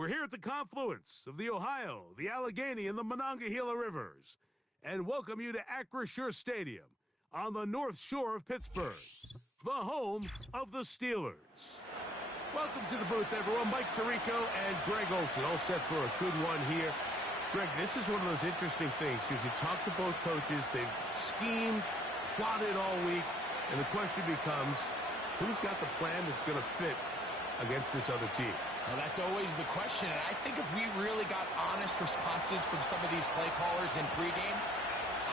We're here at the confluence of the Ohio, the Allegheny, and the Monongahela Rivers, and welcome you to Acrisure Stadium on the North Shore of Pittsburgh, the home of the Steelers. Welcome to the booth, everyone. Mike Tirico and Greg Olson, all set for a good one here. Greg, this is one of those interesting things because you talk to both coaches. They've schemed, plotted all week, and the question becomes, who's got the plan that's going to fit against this other team? Well, that's always the question, and I think if we really got honest responses from some of these play callers in pregame,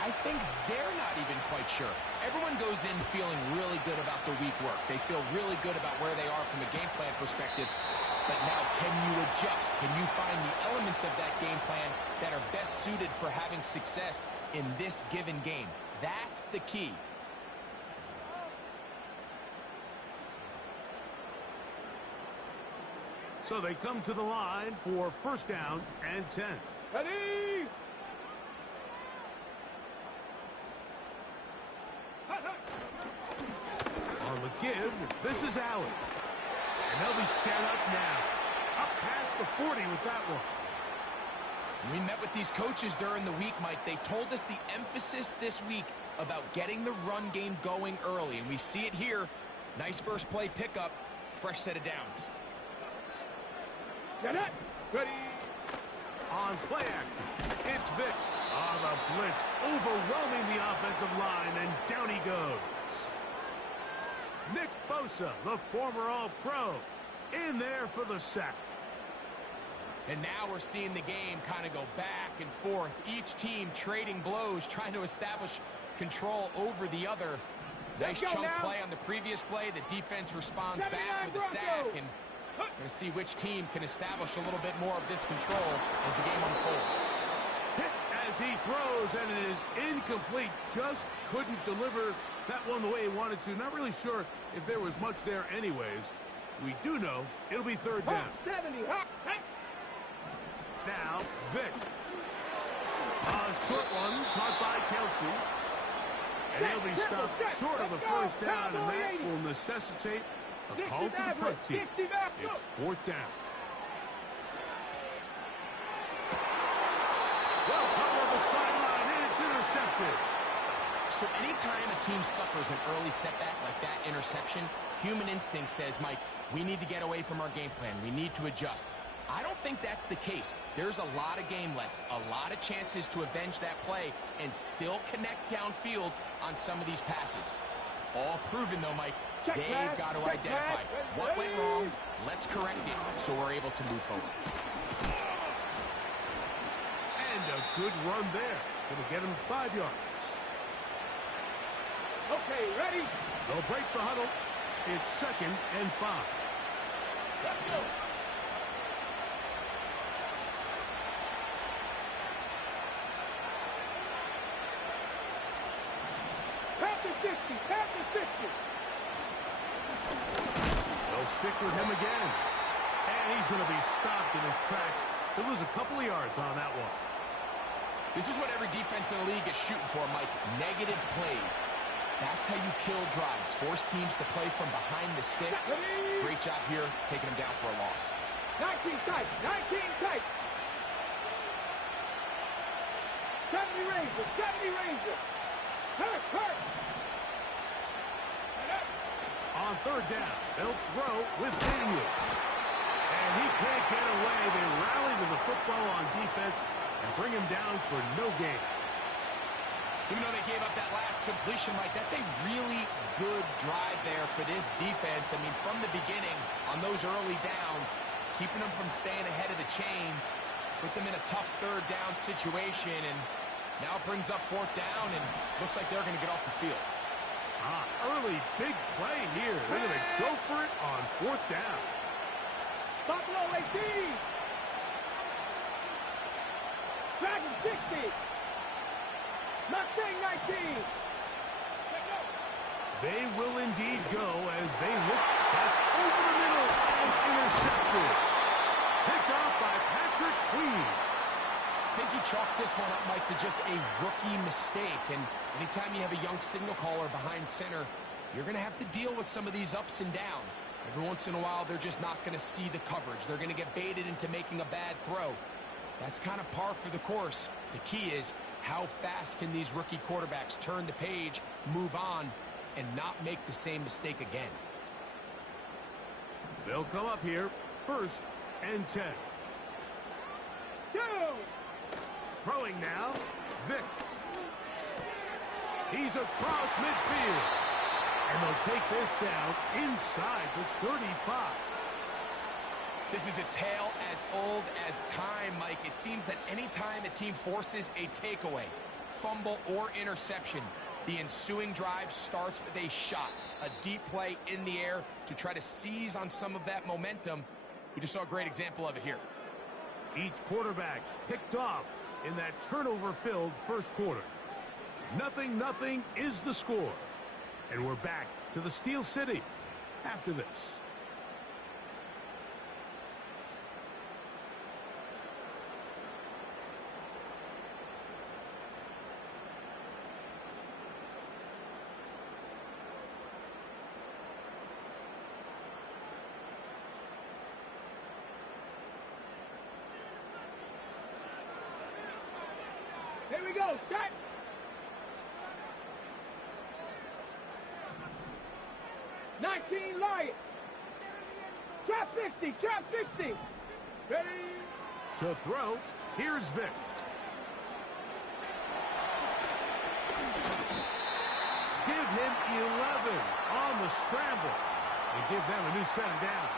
I think they're not even quite sure. Everyone goes in feeling really good about the week work. They feel really good about where they are from a game plan perspective. But now, can you adjust? Can you find the elements of that game plan that are best suited for having success in this given game? That's the key. So they come to the line for first down and 10. Ready! On the give, this is Allen. And they'll be set up now. Up past the 40 with that one. We met with these coaches during the week, Mike. They told us the emphasis this week about getting the run game going early. And we see it here. Nice first play pickup. Fresh set of downs. Get it! Ready! On play action, it's Vic. On the blitz, overwhelming the offensive line, and down he goes. Nick Bosa, the former All-Pro, in there for the sack. And now we're seeing the game kind of go back and forth. Each team trading blows, trying to establish control over the other. Nice chunk play on the previous play. The defense responds back with a sack, and we're going to see which team can establish a little bit more of this control as the game unfolds. Hit as he throws, and it is incomplete. Just couldn't deliver that one the way he wanted to. Not really sure if there was much there anyways. We do know it'll be third down. 70. Now, Vic. A short one caught by Kelsey. And he'll be stopped short of the first down, and that will necessitate a call to the punt team. It's fourth down. Well covered the sideline, and it's intercepted. So anytime a team suffers an early setback like that interception, human instinct says, Mike, we need to get away from our game plan. We need to adjust. I don't think that's the case. There's a lot of game left, a lot of chances to avenge that play and still connect downfield on some of these passes. All proven, though, Mike. They've got to identify what went wrong. Let's correct it so we're able to move forward. And a good run there. Going to get him 5 yards. Okay, ready? They'll break the huddle. It's 2nd and 5. Let's go. Pass the 60. Pass the 60. They'll stick with him again. And he's going to be stopped in his tracks. He'll lose a couple of yards on that one. This is what every defense in the league is shooting for, Mike. Negative plays. That's how you kill drives. Force teams to play from behind the sticks. Great job here, taking them down for a loss. 19 tight. 19 tight. 70 Ranger. 70 Ranger. Hurt. On third down, they'll throw with Daniels. And he can't get away. They rally to the football on defense and bring him down for no gain. Even though they gave up that last completion, Mike, that's a really good drive there for this defense. I mean, from the beginning, on those early downs, keeping them from staying ahead of the chains, put them in a tough third down situation, and now it brings up fourth down, and looks like they're going to get off the field. Early big play here. They're going to go for it on fourth down. Buffalo 18. Dragon 60. Mustang 19. They will indeed go as they look. That's over the middle and intercepted. Picked off by Patrick Queen. I think he chalked this one up, Mike, to just a rookie mistake. And anytime you have a young signal caller behind center, You're going to have to deal with some of these ups and downs. Every once in a while, they're just not going to see the coverage. They're going to get baited into making a bad throw. That's kind of par for the course. The key is, how fast can these rookie quarterbacks turn the page, move on, and not make the same mistake again? They'll come up here, 1st and 10. Go! Throwing now, Vic. He's across midfield. And they'll take this down inside the 35. This is a tale as old as time, Mike. It seems that any time a team forces a takeaway, fumble, or interception, the ensuing drive starts with a shot, a deep play in the air to try to seize on some of that momentum. We just saw a great example of it here. Each quarterback picked off in that turnover-filled first quarter. 0-0 is the score. And we're back to the Steel City after this. Here we go, set! Lion. Trap 60, trap 60. Ready? To throw, here's Vic. Give him 11 on the scramble and give them a new set of downs.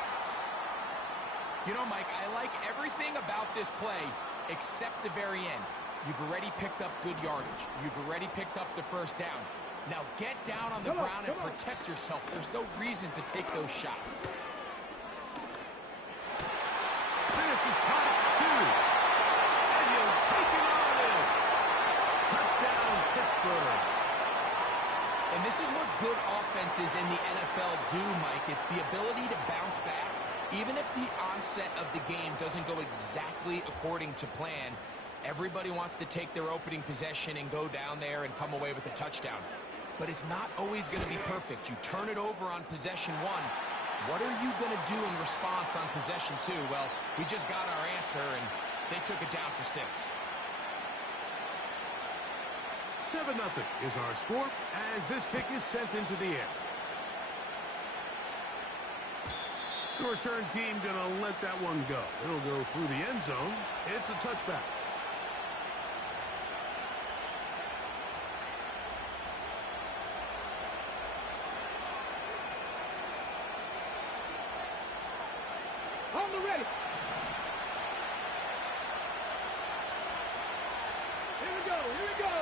You know, Mike, I like everything about this play except the very end. You've already picked up good yardage. You've already picked up the first down. Now get down on the ground and protect yourself. There's no reason to take those shots. This is caught at 2. And he'll take it on in. Touchdown, Pittsburgh. And this is what good offenses in the NFL do, Mike. It's the ability to bounce back. Even if the onset of the game doesn't go exactly according to plan, everybody wants to take their opening possession and go down there and come away with a touchdown. But it's not always going to be perfect. You turn it over on possession 1. What are you going to do in response on possession 2? Well, we just got our answer, and they took it down for 6. 7-0 is our score as this kick is sent into the air. The return team going to let that one go. It'll go through the end zone. It's a touchback. On the ready. Here we go, here we go.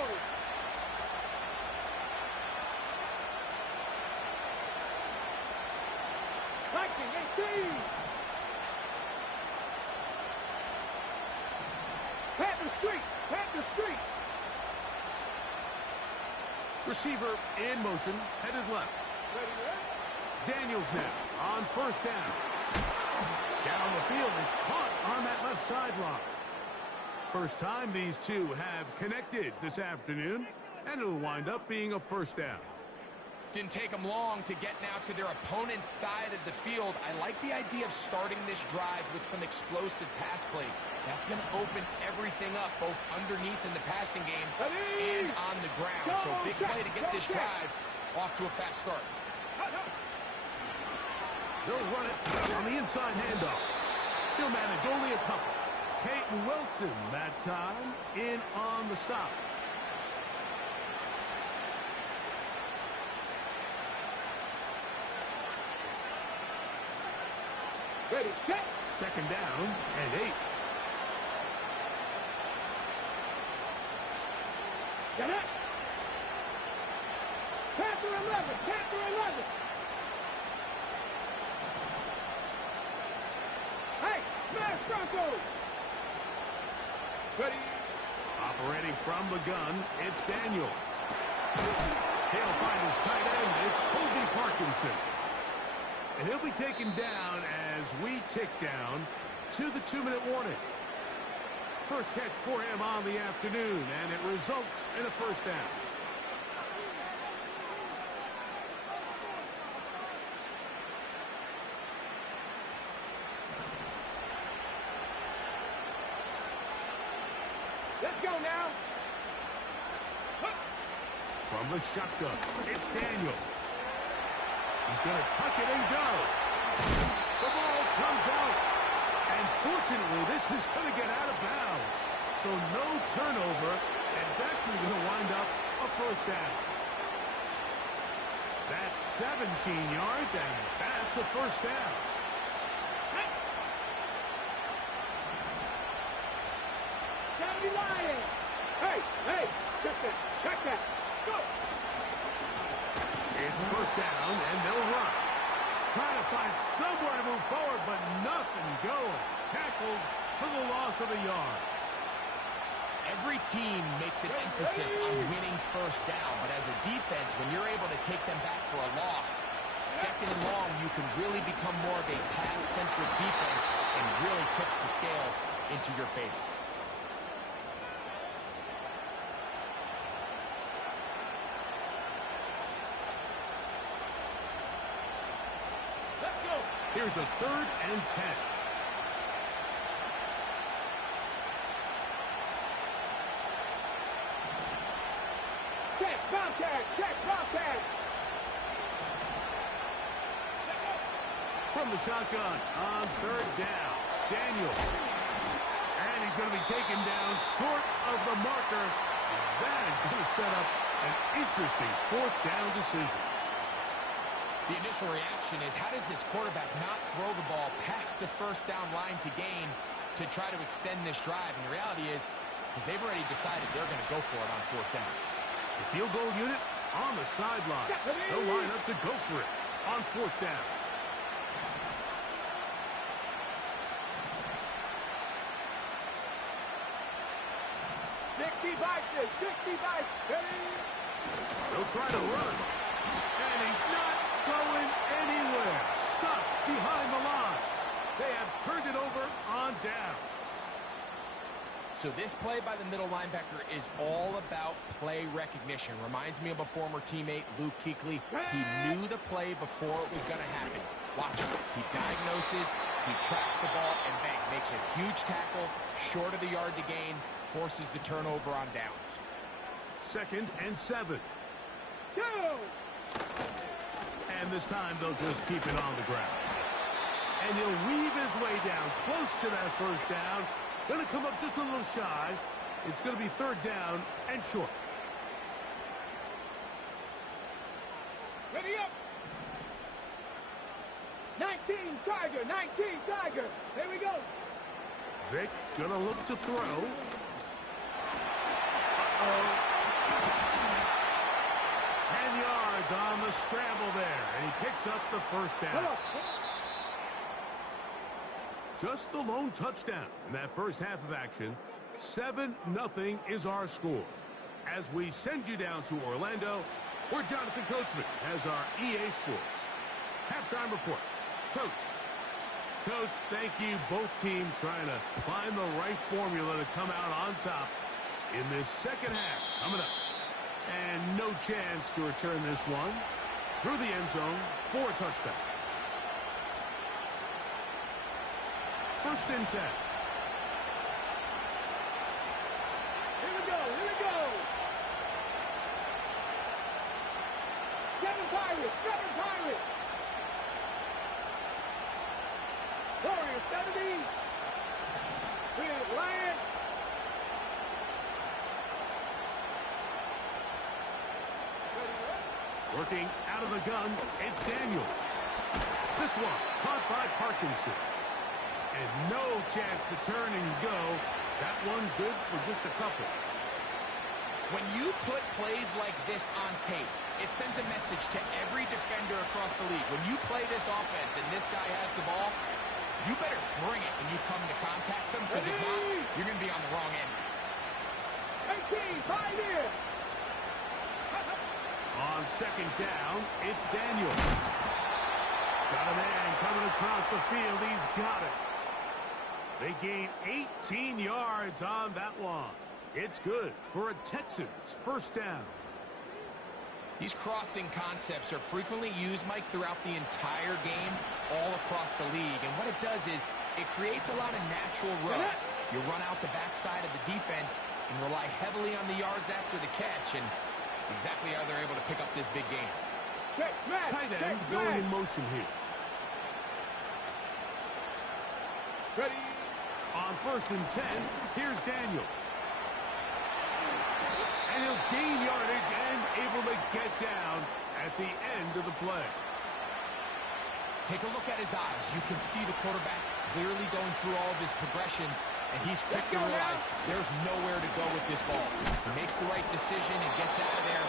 Viking 18. Panther Street, Panther Street. Receiver in motion, headed left. Ready, ready? Daniels now on first down. Down the field, it's caught on that left sideline. First time these two have connected this afternoon, and it'll wind up being a first down. Didn't take them long to get now to their opponent's side of the field. I like the idea of starting this drive with some explosive pass plays. That's going to open everything up, both underneath in the passing game and on the ground. So big play to get this drive off to a fast start. They'll run it on the inside handoff. He'll manage only a couple. Peyton Wilson that time in on the stop. Ready, set. Second down and 8. Get it. Panther 11, Panther 11. Hey, smash Broncos. Ready. Operating from the gun, it's Daniels. He'll find his tight end. It's Colby Parkinson. And he'll be taken down as we tick down to the 2-minute warning. First catch for him on the afternoon, and it results in a first down. Let's go now. From the shotgun, it's Daniel. He's going to tuck it and go. The ball comes out. And fortunately, this is going to get out of bounds. So no turnover, and it's actually going to wind up a first down. That's 17 yards, and that's a first down. Gotta be lying. Hey, check that, check that. Go. It's first down, and they'll run. Trying to find somewhere to move forward, but nothing going. Tackled for the loss of a yard. Every team makes an emphasis on winning first down, but as a defense, when you're able to take them back for a loss, second and long, you can really become more of a pass-centric defense and really tips the scales into your favor. Let's go. Here's a 3rd and 10. Check, Bobcat, check, Bobcat. From the shotgun on 3rd down, Daniel. And he's going to be taken down short of the marker. That is going to set up an interesting 4th down decision. The initial reaction is, how does this quarterback not throw the ball past the first down line to gain to try to extend this drive? And the reality is, because they've already decided they're going to go for it on 4th down. The field goal unit on the sideline. They'll line up to go for it on 4th down. They'll try to run. And he's not going anywhere. Stuffed behind the line. They have turned it over on downs. So this play by the middle linebacker is all about play recognition. Reminds me of a former teammate, Luke Kuechly. He knew the play before it was going to happen. Watch him. He diagnoses, he tracks the ball, and bang, makes a huge tackle, short of the yard to gain, forces the turnover on downs. 2nd and 7. Go. And this time they'll just keep it on the ground. And he'll weave his way down close to that first down. Going to come up just a little shy. It's going to be 3rd down and short. Ready up. 19 Tiger, 19 Tiger. There we go. Vic going to look to throw. Uh-oh. 10 yards on the scramble there. And he picks up the first down. Just the lone touchdown in that first half of action. 7-0 is our score. As we send you down to Orlando, where Jonathan Coachman has our EA Sports halftime report. Coach, thank you. Both teams trying to find the right formula to come out on top in this second half coming up. And no chance to return this one through the end zone for a touchdown. 1st and 10. Here we go, here we go. 7 Pirates, 7 Pirates. Warriors 70. With Lions. Working out of the gun, it's Daniels. This one caught by Parkinson. And no chance to turn and go. That one good for just a couple. When you put plays like this on tape, it sends a message to every defender across the league. When you play this offense and this guy has the ball, you better bring it when you come to contact him, because if not, you're going to be on the wrong end. 18, Pioneer. On 2nd down, it's Daniels. Got a man coming across the field. He's got it. They gain 18 yards on that one. It's good for a Texans first down. These crossing concepts are frequently used, Mike, throughout the entire game, all across the league. And what it does is it creates a lot of natural runs. You run out the backside of the defense and rely heavily on the yards after the catch, and it's exactly how they're able to pick up this big game. Tight end going in motion here. Ready. On 1st and 10, here's Daniels. And he'll gain yardage and able to get down at the end of the play. Take a look at his eyes. You can see the quarterback clearly going through all of his progressions, and he's quick to realize there's nowhere to go with this ball. He makes the right decision and gets out of there,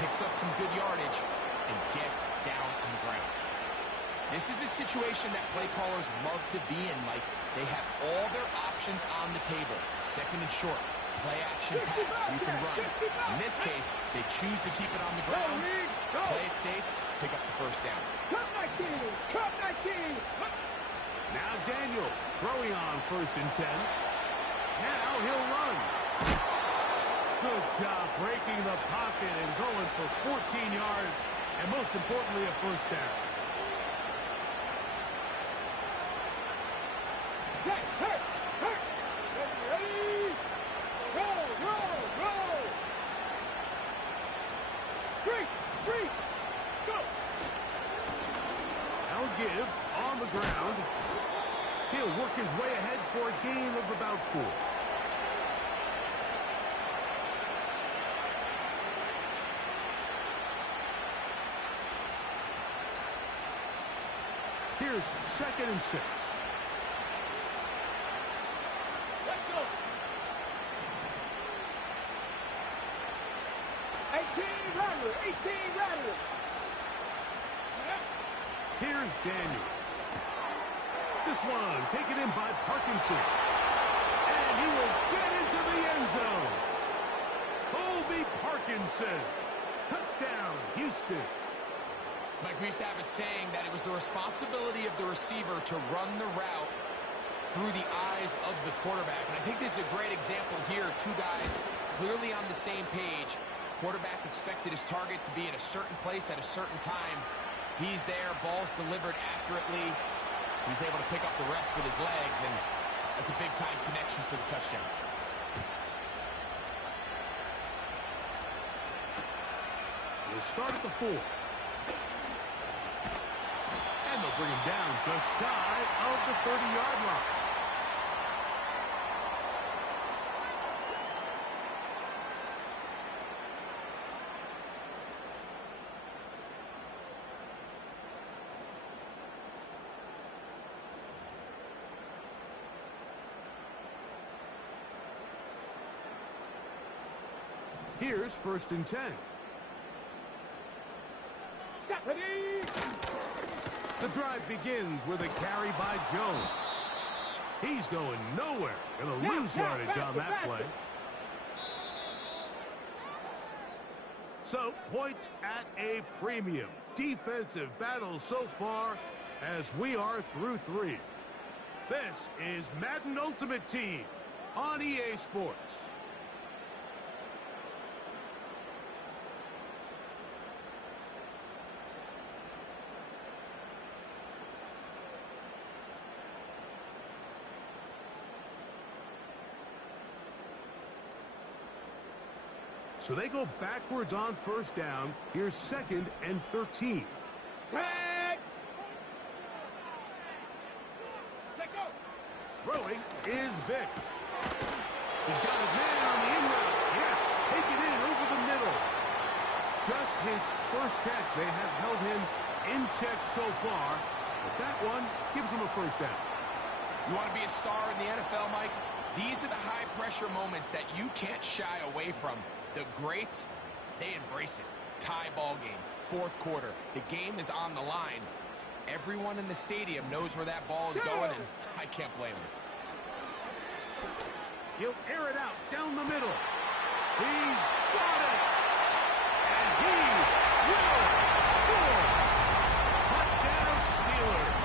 picks up some good yardage, and gets down on the ground. This is a situation that play callers love to be in. Like, they have all their options on the table. 2nd and short, play action pass, you can run. In this case, they choose to keep it on the ground, play it safe, pick up the 1st down. Cut 19! Cut 19! Now Daniels throwing on 1st and 10. Now he'll run. Good job breaking the pocket and going for 14 yards, and most importantly, a 1st down. Hey! Ready! Roll! 3! Go! Now give on the ground. He'll work his way ahead for a gain of about 4. Here's 2nd and 6. Let's go! 18 Rattler! Here's Daniels. This one taken in by Parkinson. And he will get into the end zone. Colby Parkinson. Touchdown, Houston. Mike, we used to have a saying that it was the responsibility of the receiver to run the route through the eyes of the quarterback. And I think this is a great example here. 2 guys clearly on the same page. Quarterback expected his target to be at a certain place at a certain time. He's there, ball's delivered accurately. He's able to pick up the rest with his legs, and that's a big-time connection for the touchdown. We'll start at the 4. And they'll bring him down just shy of the 30-yard line. Here's 1st and 10. The drive begins with a carry by Jones. He's going nowhere. Going to lose yardage on that play. So, points at a premium. Defensive battle so far as we are through 3. This is Madden Ultimate Team on EA Sports. So they go backwards on 1st down. Here's 2nd and 13. Throwing is Vic. He's got his man on the in route. Yes, take it in over the middle. Just his 1st catch. They have held him in check so far, but that one gives him a 1st down. You want to be a star in the NFL, Mike? These are the high-pressure moments that you can't shy away from. The greats, they embrace it. Tie ball game, 4th quarter. The game is on the line. Everyone in the stadium knows where that ball is going, and I can't blame him. He'll air it out down the middle. He's got it! And he will score! Touchdown Steelers!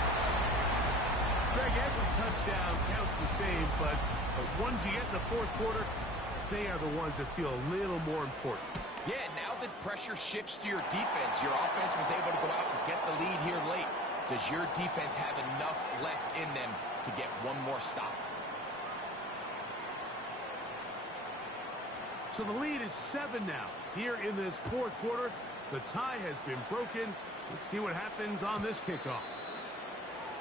Greg, every touchdown counts the same, but the ones you get in the 4th quarter, they are the ones that feel a little more important. Yeah, now that pressure shifts to your defense, your offense was able to go out and get the lead here late. Does your defense have enough left in them to get one more stop? So the lead is 7 now. Here in this fourth quarter, the tie has been broken. Let's see what happens on this kickoff.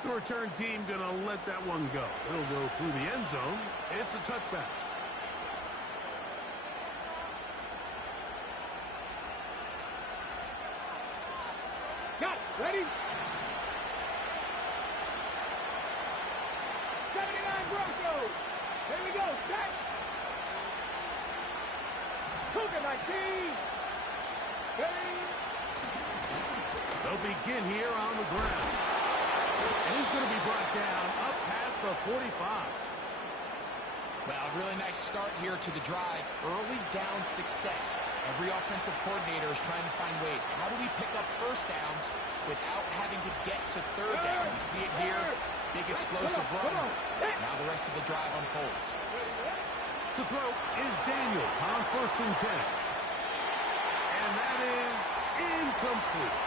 The return team going to let that one go. It'll go through the end zone. It's a touchback. Got it. Ready? 79 Broncos. Here we go. Set. Cougar 19. Ready? They'll begin here on the ground. And he's going to be brought down up past the 45. Well, a really nice start here to the drive. Early down success. Every offensive coordinator is trying to find ways. How do we pick up first downs without having to get to third down? We see it here. Big explosive run. Now the rest of the drive unfolds. To throw is Daniels on 1st and 10. And that is incomplete.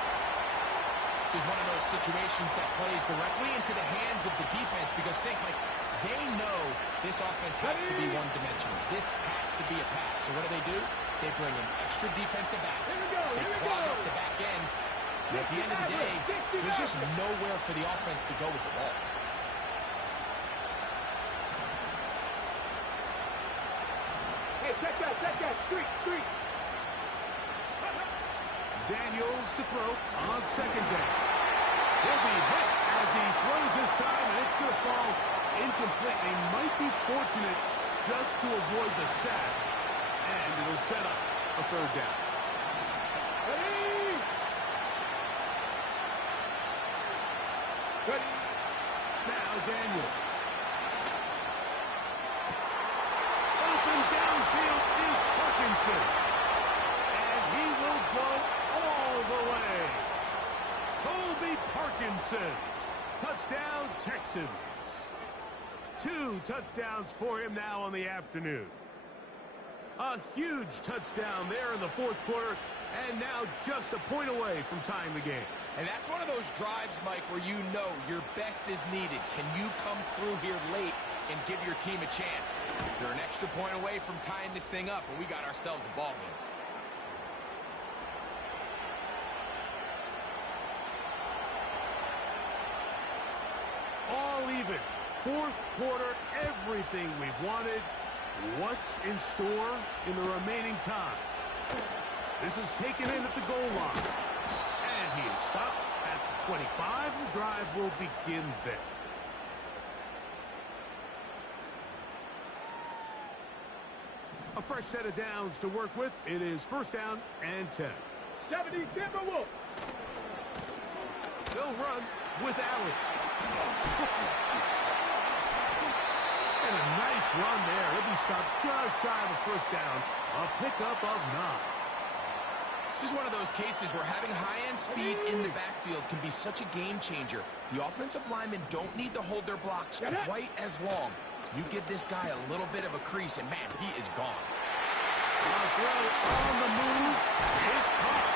This is one of those situations that plays directly into the hands of the defense because think, like, they know this offense has to be one-dimensional. This has to be a pass. So what do? They bring in extra defensive backs. They clog up the back end. And at the end of the day, there's just nowhere for the offense to go with the ball. Hey, check that. Street. Daniels to throw on 2nd down. He'll be hit as he throws this time, and it's going to fall incomplete. They might be fortunate just to avoid the sack, and it'll set up a 3rd down. Ready? Now Daniels. Open downfield is Parkinson. And he will go all the way. Colby Parkinson. Touchdown, Texans. 2 touchdowns for him now on the afternoon. A huge touchdown there in the 4th quarter, and now just a point away from tying the game. And that's one of those drives, Mike, where you know your best is needed. Can you come through here late and give your team a chance? You're an extra point away from tying this thing up, and we got ourselves a ball game. All even. 4th quarter, everything we've wanted. What's in store in the remaining time? This is taken in at the goal line. And he is stopped at the 25. The drive will begin there. A fresh set of downs to work with. It is 1st down and 10. 70 Timberwolves. They'll run with Allen. And a nice run there. He'll be stopped just shy of a 1st down. A pickup of 9. This is one of those cases where having high-end speed in the backfield can be such a game changer. The offensive linemen don't need to hold their blocks quite as long. You give this guy a little bit of a crease, and man, he is gone. Throw on the move is caught.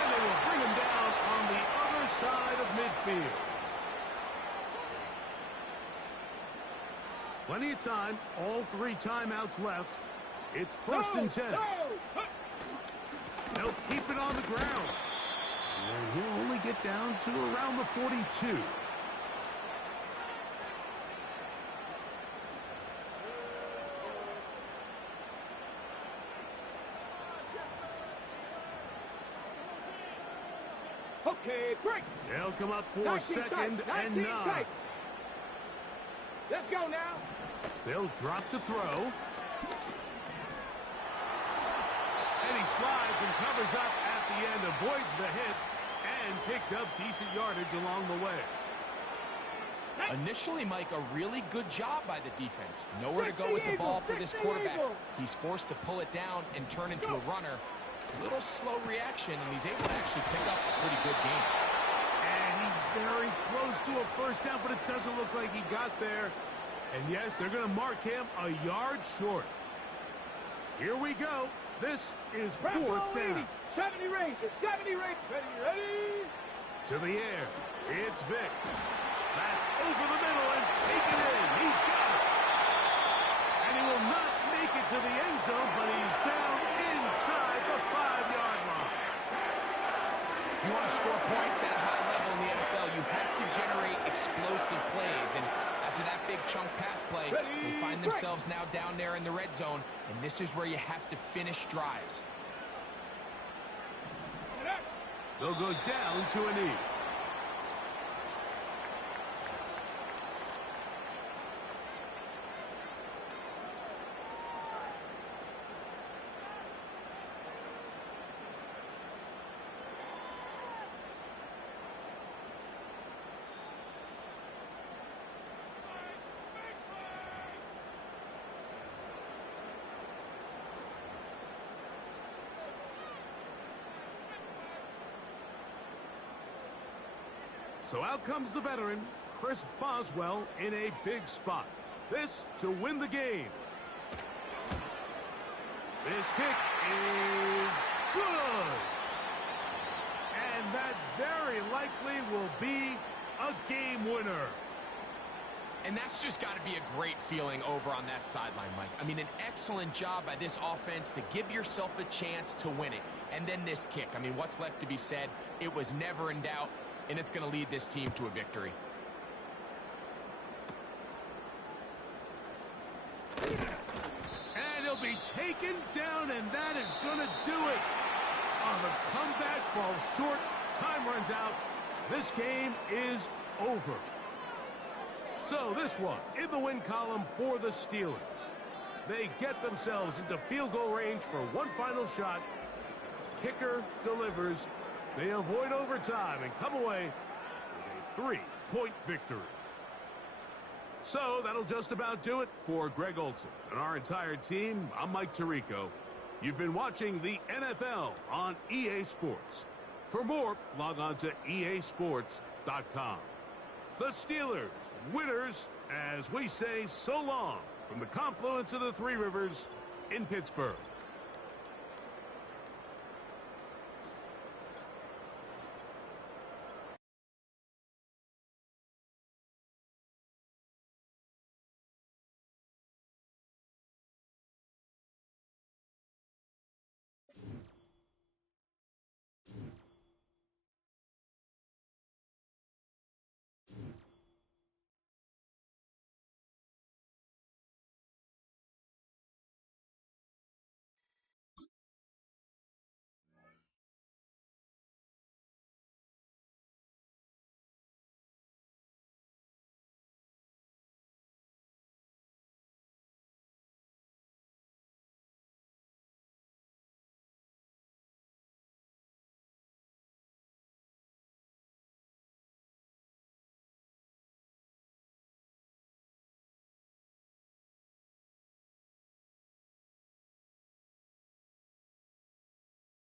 And they will bring him down on the other side of midfield. Plenty of time. All 3 timeouts left. It's 1st and 10. They'll keep it on the ground. And he'll only get down to around the 42. Okay, break. They'll come up for 2nd and 9. Tight. Let's go now. They'll drop to throw. And he slides and covers up at the end, avoids the hit, and picked up decent yardage along the way. Initially, Mike, a really good job by the defense. Nowhere to go with the ball for this quarterback. He's forced to pull it down and turn into a runner. A little slow reaction, and he's able to actually pick up a pretty good game. And he's very close to a 1st down, but it doesn't look like he got there. And yes, they're going to mark him a yard short. Here we go. This is 4th down. 70 Rangers. 70 Rangers. Ready? To the air. It's Vic. That's over the middle and taken in. He's got it. And he will not make it to the end zone, but he's down inside the 5-yard line. If you want to score points at a high level in the NFL, you have to generate explosive plays. And after that big chunk pass play, they find themselves now down there in the red zone, and this is where you have to finish drives. They'll go down to a knee. So out comes the veteran, Chris Boswell, in a big spot. This to win the game. This kick is good. And that very likely will be a game winner. And that's just got to be a great feeling over on that sideline, Mike. I mean, an excellent job by this offense to give yourself a chance to win it. And then this kick. I mean, what's left to be said? It was never in doubt. And it's going to lead this team to a victory. And he'll be taken down, and that is going to do it. On the comeback, falls short, time runs out. This game is over. So this one, in the win column for the Steelers. They get themselves into field goal range for one final shot. Kicker delivers. They avoid overtime and come away with a 3-point victory. So that'll just about do it for Greg Olson and our entire team. I'm Mike Tirico. You've been watching the NFL on EA Sports. For more, log on to easports.com. The Steelers, winners, as we say so long from the confluence of the Three Rivers in Pittsburgh.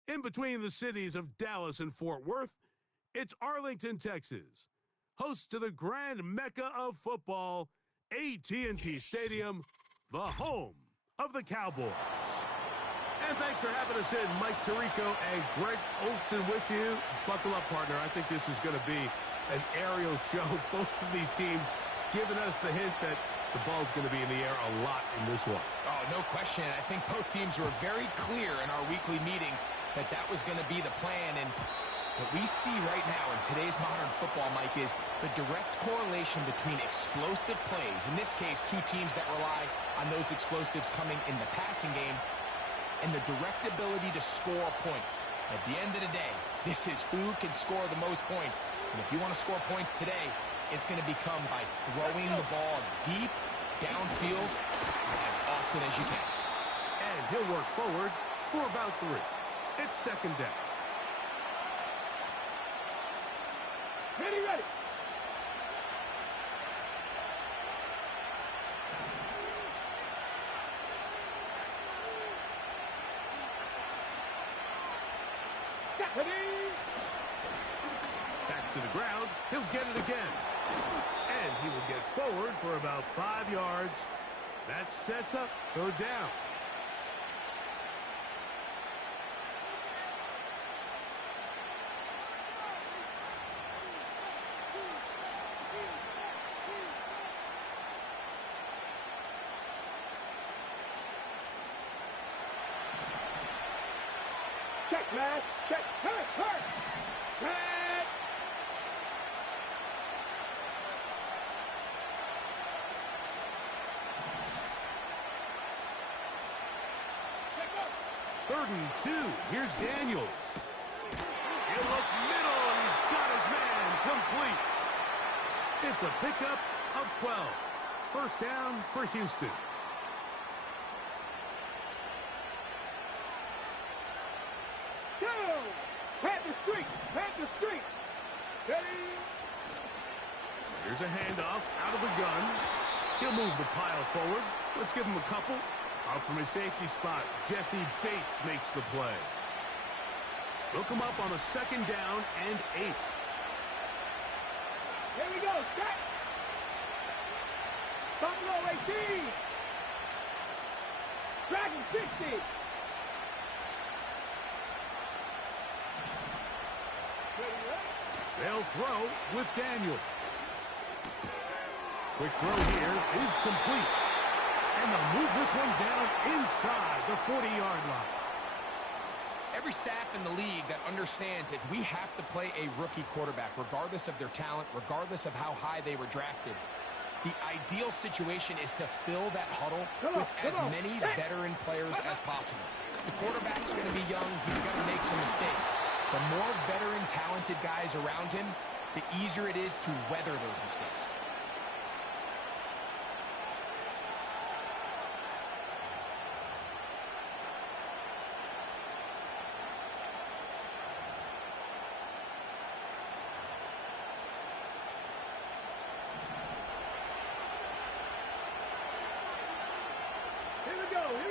In between the cities of Dallas and Fort Worth, it's Arlington, Texas, host to the grand mecca of football, AT&T Stadium, the home of the Cowboys. And thanks for having us in, Mike Tirico and Greg Olson with you. Buckle up, partner. I think this is going to be an aerial show. Both of these teams giving us the hint that the ball's going to be in the air a lot in this one. Oh, no question. I think both teams were very clear in our weekly meetings that that was going to be the plan. And what we see right now in today's modern football, Mike, is the direct correlation between explosive plays, in this case, two teams that rely on those explosives coming in the passing game, and the direct ability to score points. At the end of the day, this is who can score the most points. And if you want to score points today, it's going to become by throwing the ball deep downfield as often as you can. And he'll work forward for about 3. It's second down. Ready, ready. Back to the ground. He'll get it again. And he will get forward for about 5 yards. That sets up third down. Check, man. Check. Hurt, hurt. Red. Third and 2. Here's Daniels. He'll look middle, and he's got his man complete. It's a pickup of 12. First down for Houston. Go! Panther Street! Panther Street! Ready? Here's a handoff out of the gun. He'll move the pile forward. Let's give him a couple. Out from his safety spot, Jesse Bates makes the play. Look him up on a second down and 8. Here we go, set! Buffalo 18! Dragon 60! They'll throw with Daniel. Quick throw here is complete. And they'll move this one down inside the 40-yard line. Every staff in the league that understands if we have to play a rookie quarterback, regardless of their talent, regardless of how high they were drafted, the ideal situation is to fill that huddle with as many veteran players as possible. The quarterback's going to be young. He's going to make some mistakes. The more veteran, talented guys around him, the easier it is to weather those mistakes.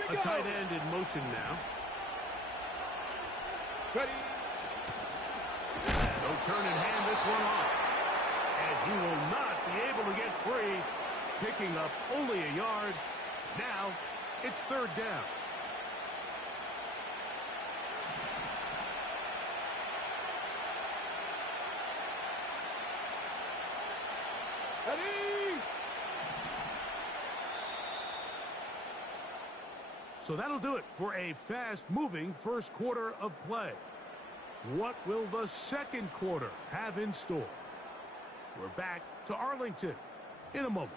A tight end in motion now. Ready? They'll turn and hand this one off. And he will not be able to get free, picking up only a yard. Now, it's third down. Ready? So that'll do it for a fast-moving first quarter of play. What will the second quarter have in store? We're back to Arlington in a moment.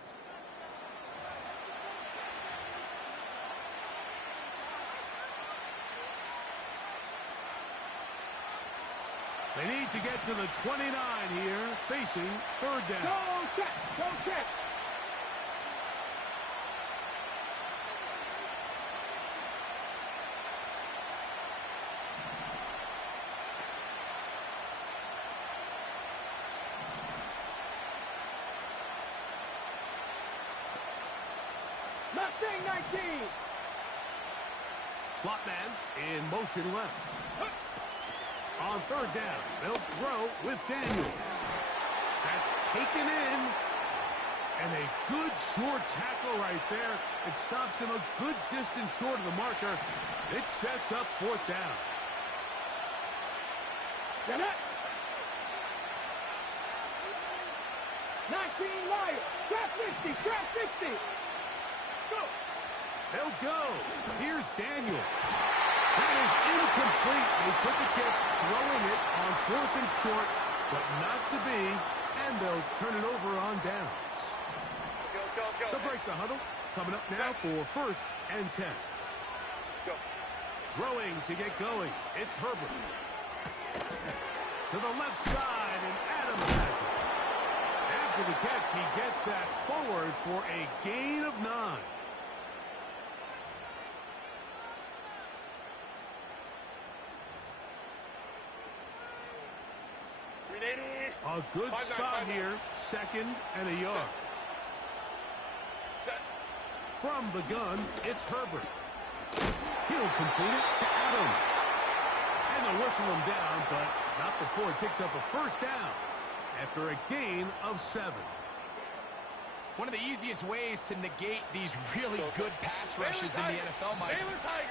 They need to get to the 29 here, facing third down. Go check! Go check! Mustang 19! Slot man in motion left. On third down, they'll throw with Daniels. That's taken in. And a good short tackle right there. It stops him a good distance short of the marker. It sets up fourth down. Get it! 19 Lions! Trap 60! Trap 60! Go! They'll go. Here's Daniel. That is incomplete. They took a chance throwing it on fourth and short, but not to be, and they'll turn it over on downs. Go. They'll break the huddle. Coming up now for first and 10. Go. Throwing to get going. It's Herbert. To the left side, and Adams has it. After the catch, he gets that forward for a gain of 9. A good spot here, second and a yard. Set. From the gun, it's Herbert. He'll complete it to Adams. And they'll whistle him down, but not before he picks up a first down after a gain of 7. One of the easiest ways to negate these really good pass rushes in the NFL, Mike,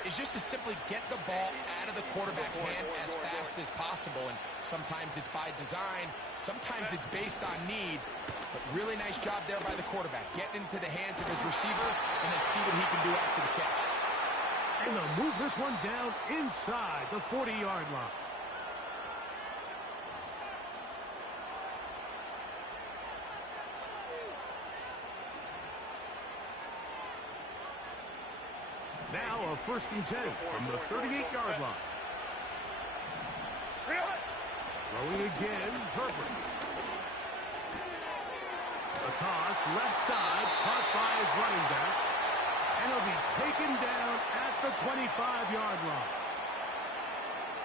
is just to simply get the ball out of the quarterback's hand as fast as possible. And sometimes it's by design, sometimes it's based on need. But really nice job there by the quarterback. Get into the hands of his receiver and then see what he can do after the catch. And they'll move this one down inside the 40-yard line. Now a 1st and 10 from the 38-yard line. Throwing again, Herbert. A toss, left side, caught by his running back. And he'll be taken down at the 25-yard line.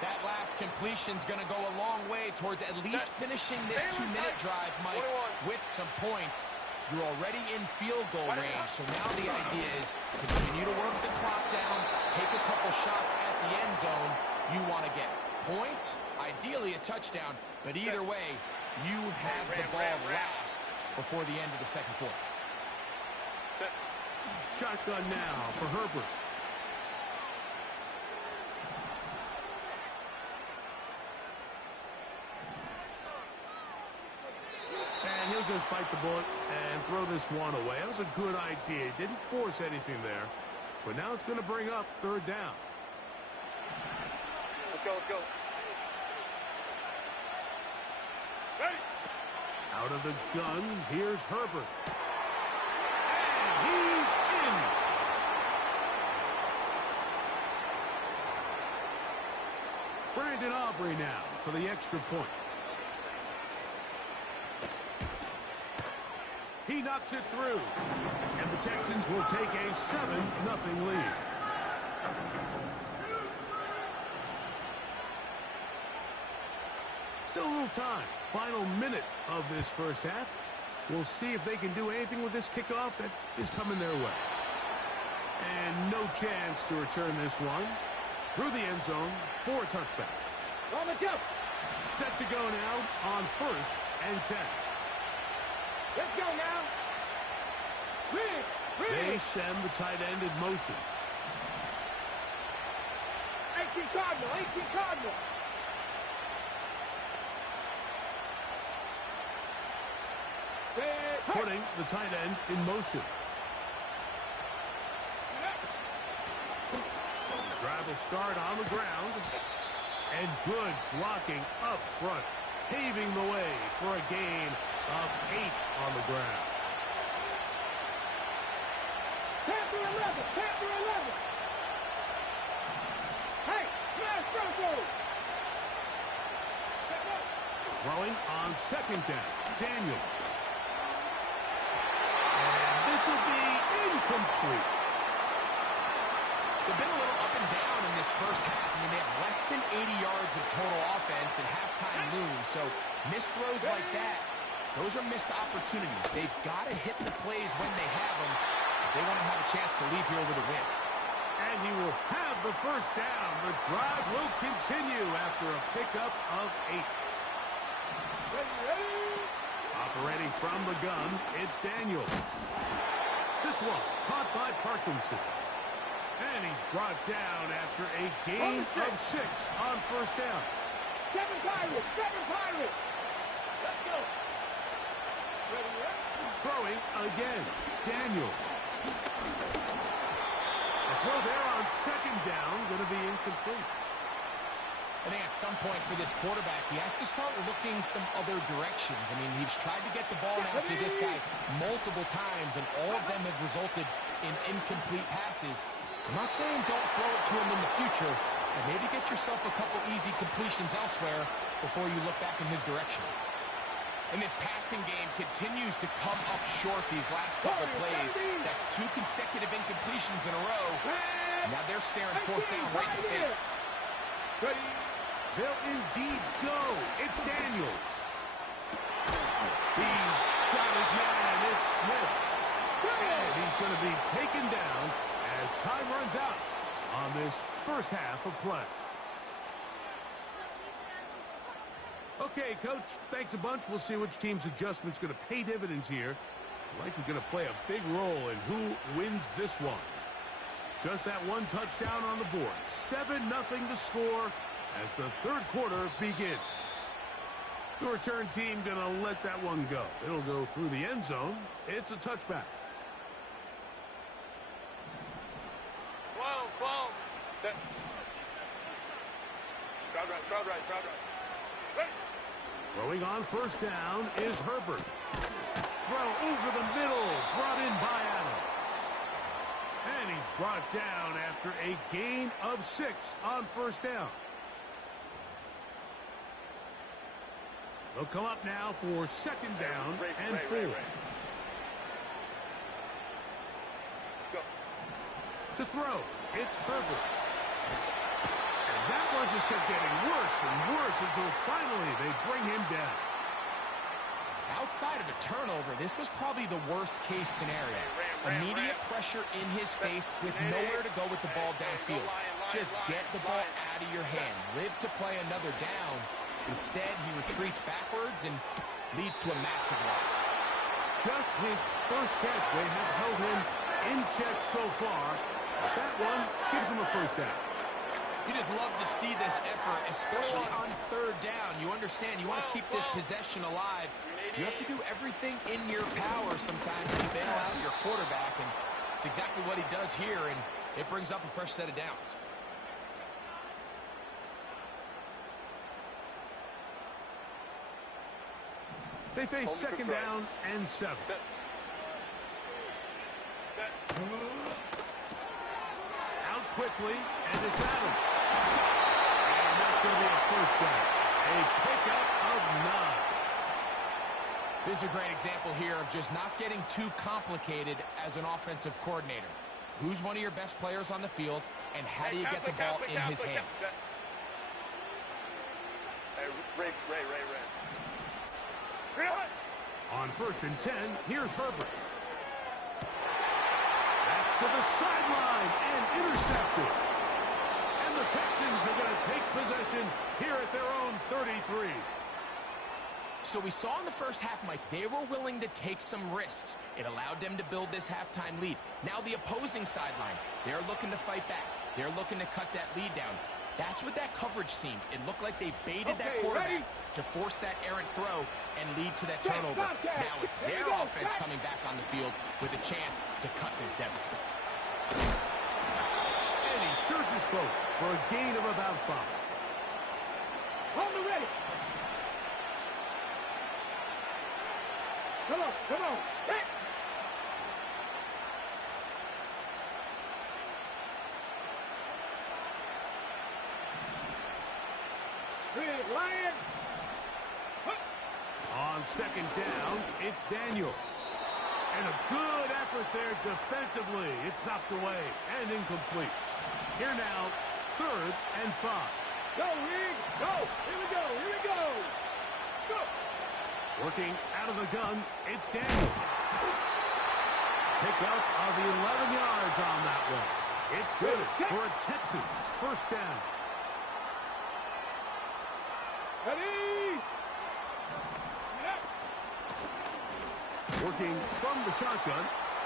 That last completion's going to go a long way towards at least finishing this 2-minute drive, Mike, with some points. You're already in field goal range, so now the idea is continue to work the clock down, take a couple shots at the end zone. You want to get points, ideally a touchdown, but either way, you have the ball last before the end of the second quarter. Shotgun now for Herbert. And he'll just bite the bullet and throw this one away. That was a good idea. Didn't force anything there. But now it's going to bring up 3rd down. Let's go, let's go. Ready. Out of the gun, here's Herbert. And he's in. Brandon Aubrey now for the extra point. He knocks it through. And the Texans will take a 7-0 lead. Still a little time. Final minute of this first half. We'll see if they can do anything with this kickoff that is coming their way. And no chance to return this one. Through the end zone for a touchback. Set to go now on 1st and 10. Let's go now. They send the tight end in motion. 18 Cardinal, 18 Cardinal. Putting the tight end in motion. The drive will start on the ground. And good blocking up front. Paving the way for a gain of 8 on the ground. Panther 11, Panther 11. Hey, smash Broncos. Throwing on 2nd down. Daniel. And this will be incomplete. They've been a little up and down in this first half. I mean, they have less than 80 yards of total offense and halftime looms. So missed throws like that, those are missed opportunities. They've got to hit the plays when they have them if they want to have a chance to leave here with a win. And he will have the 1st down. The drive will continue after a pickup of 8. Operating from the gun, it's Daniels. This one caught by Parkinson. And he's brought down after a gain of 6 on 1st down. 7 Pirates, 7 Pirates. Let's go. Throwing again, Daniel. A throw there on 2nd down, going to be incomplete. I think at some point for this quarterback, he has to start looking some other directions. I mean, he's tried to get the ball now to this guy multiple times, and all of them have resulted in incomplete passes. I'm not saying don't throw it to him in the future, but maybe get yourself a couple easy completions elsewhere before you look back in his direction. And this passing game continues to come up short these last couple plays. That's 2 consecutive incompletions in a row. Now they're staring 4th down right in the face. They'll indeed go. It's Daniels. He's got his man. It's Smith. And he's going to be taken down as time runs out on this first half of play. Okay, Coach, thanks a bunch. We'll see which team's adjustment's going to pay dividends here. Likely going to play a big role in who wins this one. Just that one touchdown on the board. 7-0 to score as the 3rd quarter begins. The return team going to let that one go. It'll go through the end zone. It's a touchback. Set. Crowd right, crowd right, crowd right. Ready. Throwing on first down is Herbert. Throw over the middle, brought in by Adams. And he's brought down after a gain of 6 on first down. They'll come up now for second down and 4. Go. To throw, it's Herbert. And that one just kept getting worse and worse until finally they bring him down. Outside of a turnover, this was probably the worst-case scenario. Immediate pressure in his face with nowhere to go with the ball downfield. Just get the ball out of your hand. Live to play another down. Instead, he retreats backwards and leads to a massive loss. Just his first catch. They have held him in check so far. But that one gives him a first down. You just love to see this effort, especially on third down. You understand, you want to keep this possession alive. You have to do everything in your power sometimes to bail out your quarterback, and it's exactly what he does here, and it brings up a fresh set of downs. They face second down and 7. Set. Set. Out quickly, and it's Adams. And that's going to be a first down. A pickup of 9. This is a great example here of just not getting too complicated as an offensive coordinator. Who's one of your best players on the field, and how do you get the ball in his hands? Hey, Ray. On first and 10, here's Herbert. That's to the sideline and intercepted. And the Texans are going to take possession here at their own 33. So we saw in the first half, Mike, they were willing to take some risks. It allowed them to build this halftime lead. Now the opposing sideline, they're looking to fight back. They're looking to cut that lead down. That's what that coverage seemed. It looked like they baited that quarterback to force that errant throw and lead to that turnover. Now it's their offense coming back on the field with a chance to cut this deficit. And he surges forward for a gain of about 5. On the ready. Come on. Hey. Lion. On second down, it's Daniels. And a good effort there defensively. It's knocked away and incomplete. Here now, third and 5. Go, Rig. Go. Here we go. Go. Working out of the gun, it's Daniels. Pick up of 11 yards on that one. It's good for a Texans first down. Ready. Working from the shotgun,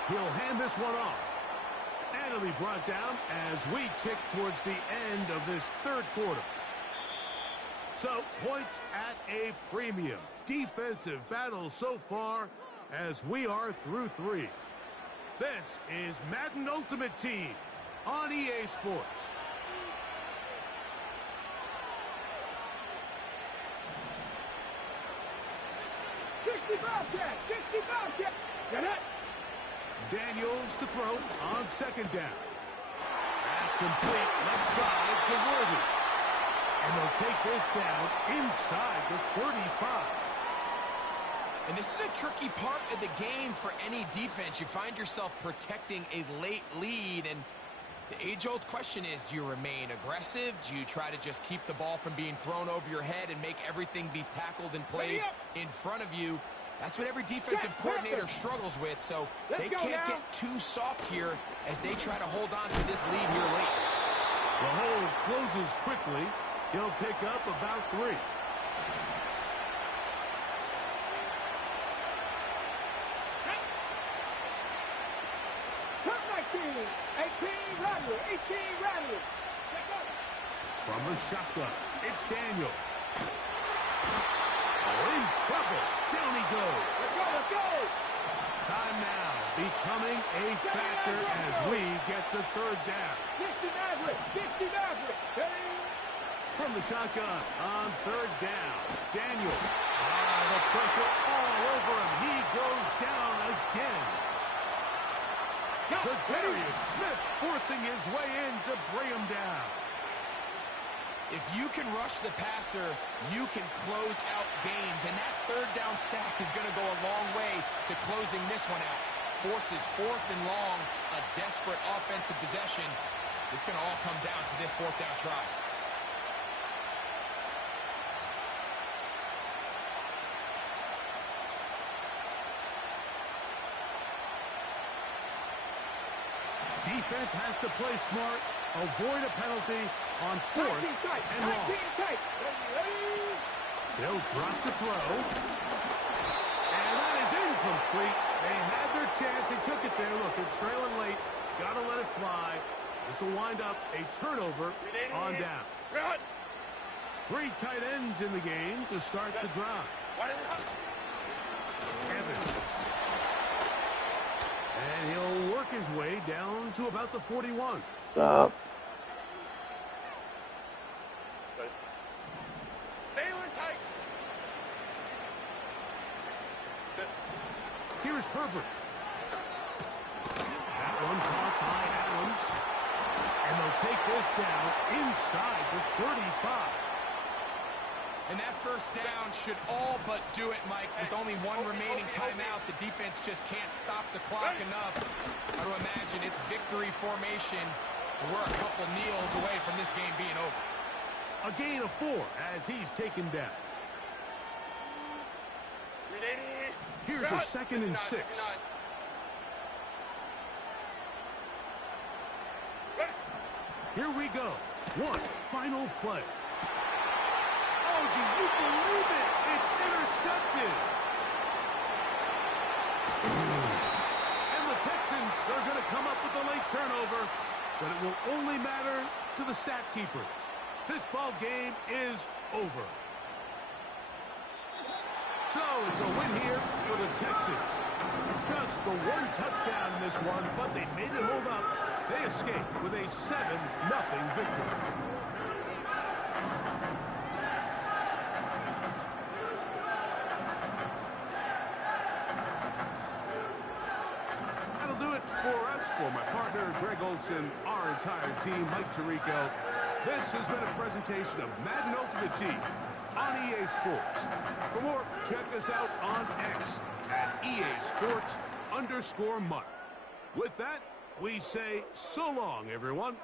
he'll hand this one off. And it'll be brought down as we tick towards the end of this third quarter. So, points at a premium. Defensive battle so far as we are through 3. This is Madden Ultimate Team on EA Sports. Get it. Daniels to throw on second down. That's complete left side to Worthy. And they'll take this down inside the 35. And this is a tricky part of the game for any defense. You find yourself protecting a late lead, and the age-old question is, do you remain aggressive? Do you try to just keep the ball from being thrown over your head and make everything be tackled and played in front of you? That's what every defensive coordinator struggles with, so they can't get too soft here as they try to hold on to this lead here late. The hold closes quickly. He'll pick up about 3. From the shotgun, it's Daniel. Oh, in trouble. Down he goes. Let's go. Time now becoming a factor as we get to third down. 60 Maverick. from the shotgun on third down. Daniel. The pressure all over him. He goes down again. Darius Smith forcing his way in to bring him down. If you can rush the passer, you can close out games. And that third down sack is going to go a long way to closing this one out. Forces fourth and long, a desperate offensive possession. It's going to all come down to this fourth down try. Defense has to play smart, avoid a penalty on fourth and long. They'll drop to throw. And that is incomplete. They had their chance. They took it there. Look, they're trailing late. Got to let it fly. This will wind up a turnover on down. 3 tight ends in the game to start the drive. Evans. And he'll work his way down to about the 41. Stop. Here's Herbert. That one caught by Adams. And they'll take this down inside the 35. And that first down should all but do it, Mike. With only one remaining timeout, the defense just can't stop the clock enough. I would imagine it's victory formation. We're a couple kneels away from this game being over. A gain of 4 as he's taken down. Here's a 2nd and 6. Here we go. One final play. Oh, do you believe it? It's intercepted. And the Texans are going to come up with a late turnover, but it will only matter to the stat keepers. This ball game is over. So it's a win here for the Texans. Just the one touchdown in this one, but they made it hold up. They escaped with a 7-0 victory. That'll do it for us. For my partner, Greg Olson, our entire team, Mike Tirico. This has been a presentation of Madden Ultimate Team on EA Sports. For more, check us out on X at EA Sports_MUT. With that, we say so long, everyone.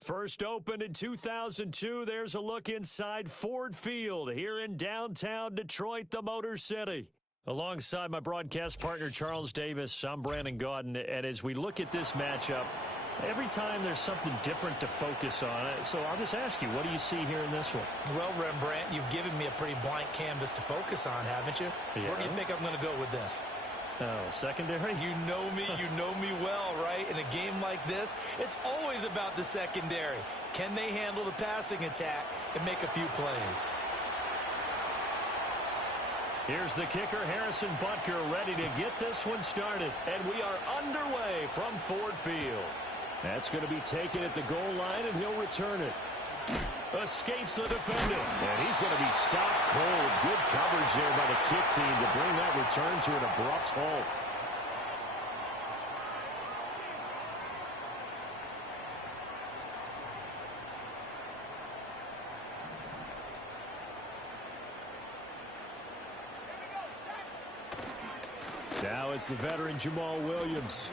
First opened in 2002, there's a look inside Ford Field here in downtown Detroit, the Motor City. Alongside my broadcast partner, Charles Davis, I'm Brandon Gaudin, and as we look at this matchup, every time there's something different to focus on. So I'll just ask you, what do you see here in this one? Well, Rembrandt, you've given me a pretty blank canvas to focus on, haven't you? Yeah. Where do you think I'm going to go with this? Oh, secondary? You know me well, right? In a game like this, it's always about the secondary. Can they handle the passing attack and make a few plays? Here's the kicker, Harrison Butker, ready to get this one started. And we are underway from Ford Field. That's going to be taken at the goal line, and he'll return it. Escapes the defender. And he's going to be stopped cold. Good coverage there by the kick team to bring that return to an abrupt halt. Now it's the veteran Jamal Williams.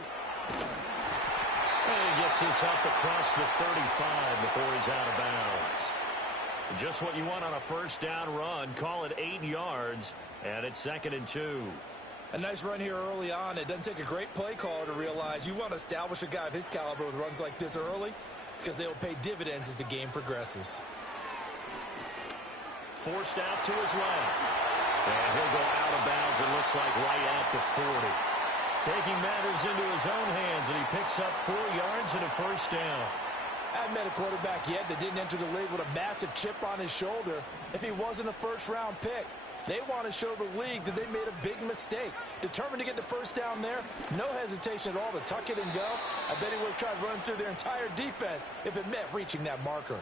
And he gets this up across the 35 before he's out of bounds. Just what you want on a first down run. Call it 8 yards, and it's 2nd and 2. A nice run here early on. It doesn't take a great play caller to realize you want to establish a guy of his caliber with runs like this early because they will pay dividends as the game progresses. Forced out to his left. And he'll go out of bounds, it looks like, right at the 40. Taking matters into his own hands, and he picks up 4 yards and a first down. I haven't met a quarterback yet that didn't enter the league with a massive chip on his shoulder if he wasn't a first-round pick. They want to show the league that they made a big mistake. Determined to get the first down there, no hesitation at all to tuck it and go. I bet he would have tried running through their entire defense if it meant reaching that marker.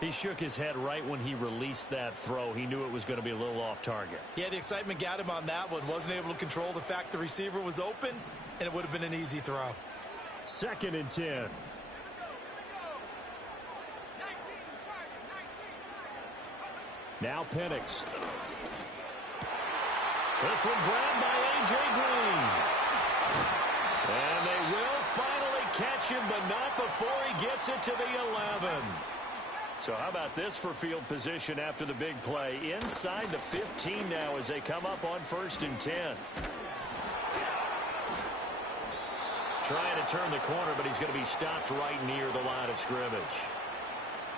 He shook his head right when he released that throw. He knew it was going to be a little off target. Yeah, the excitement got him on that one. Wasn't able to control the fact the receiver was open, and it would have been an easy throw. 2nd and 10. Now Penix. This one grabbed by A.J. Green. And they will finally catch him, but not before he gets it to the 11. So how about this for field position after the big play? Inside the 15 now as they come up on 1st and 10. Trying to turn the corner, but he's going to be stopped right near the line of scrimmage.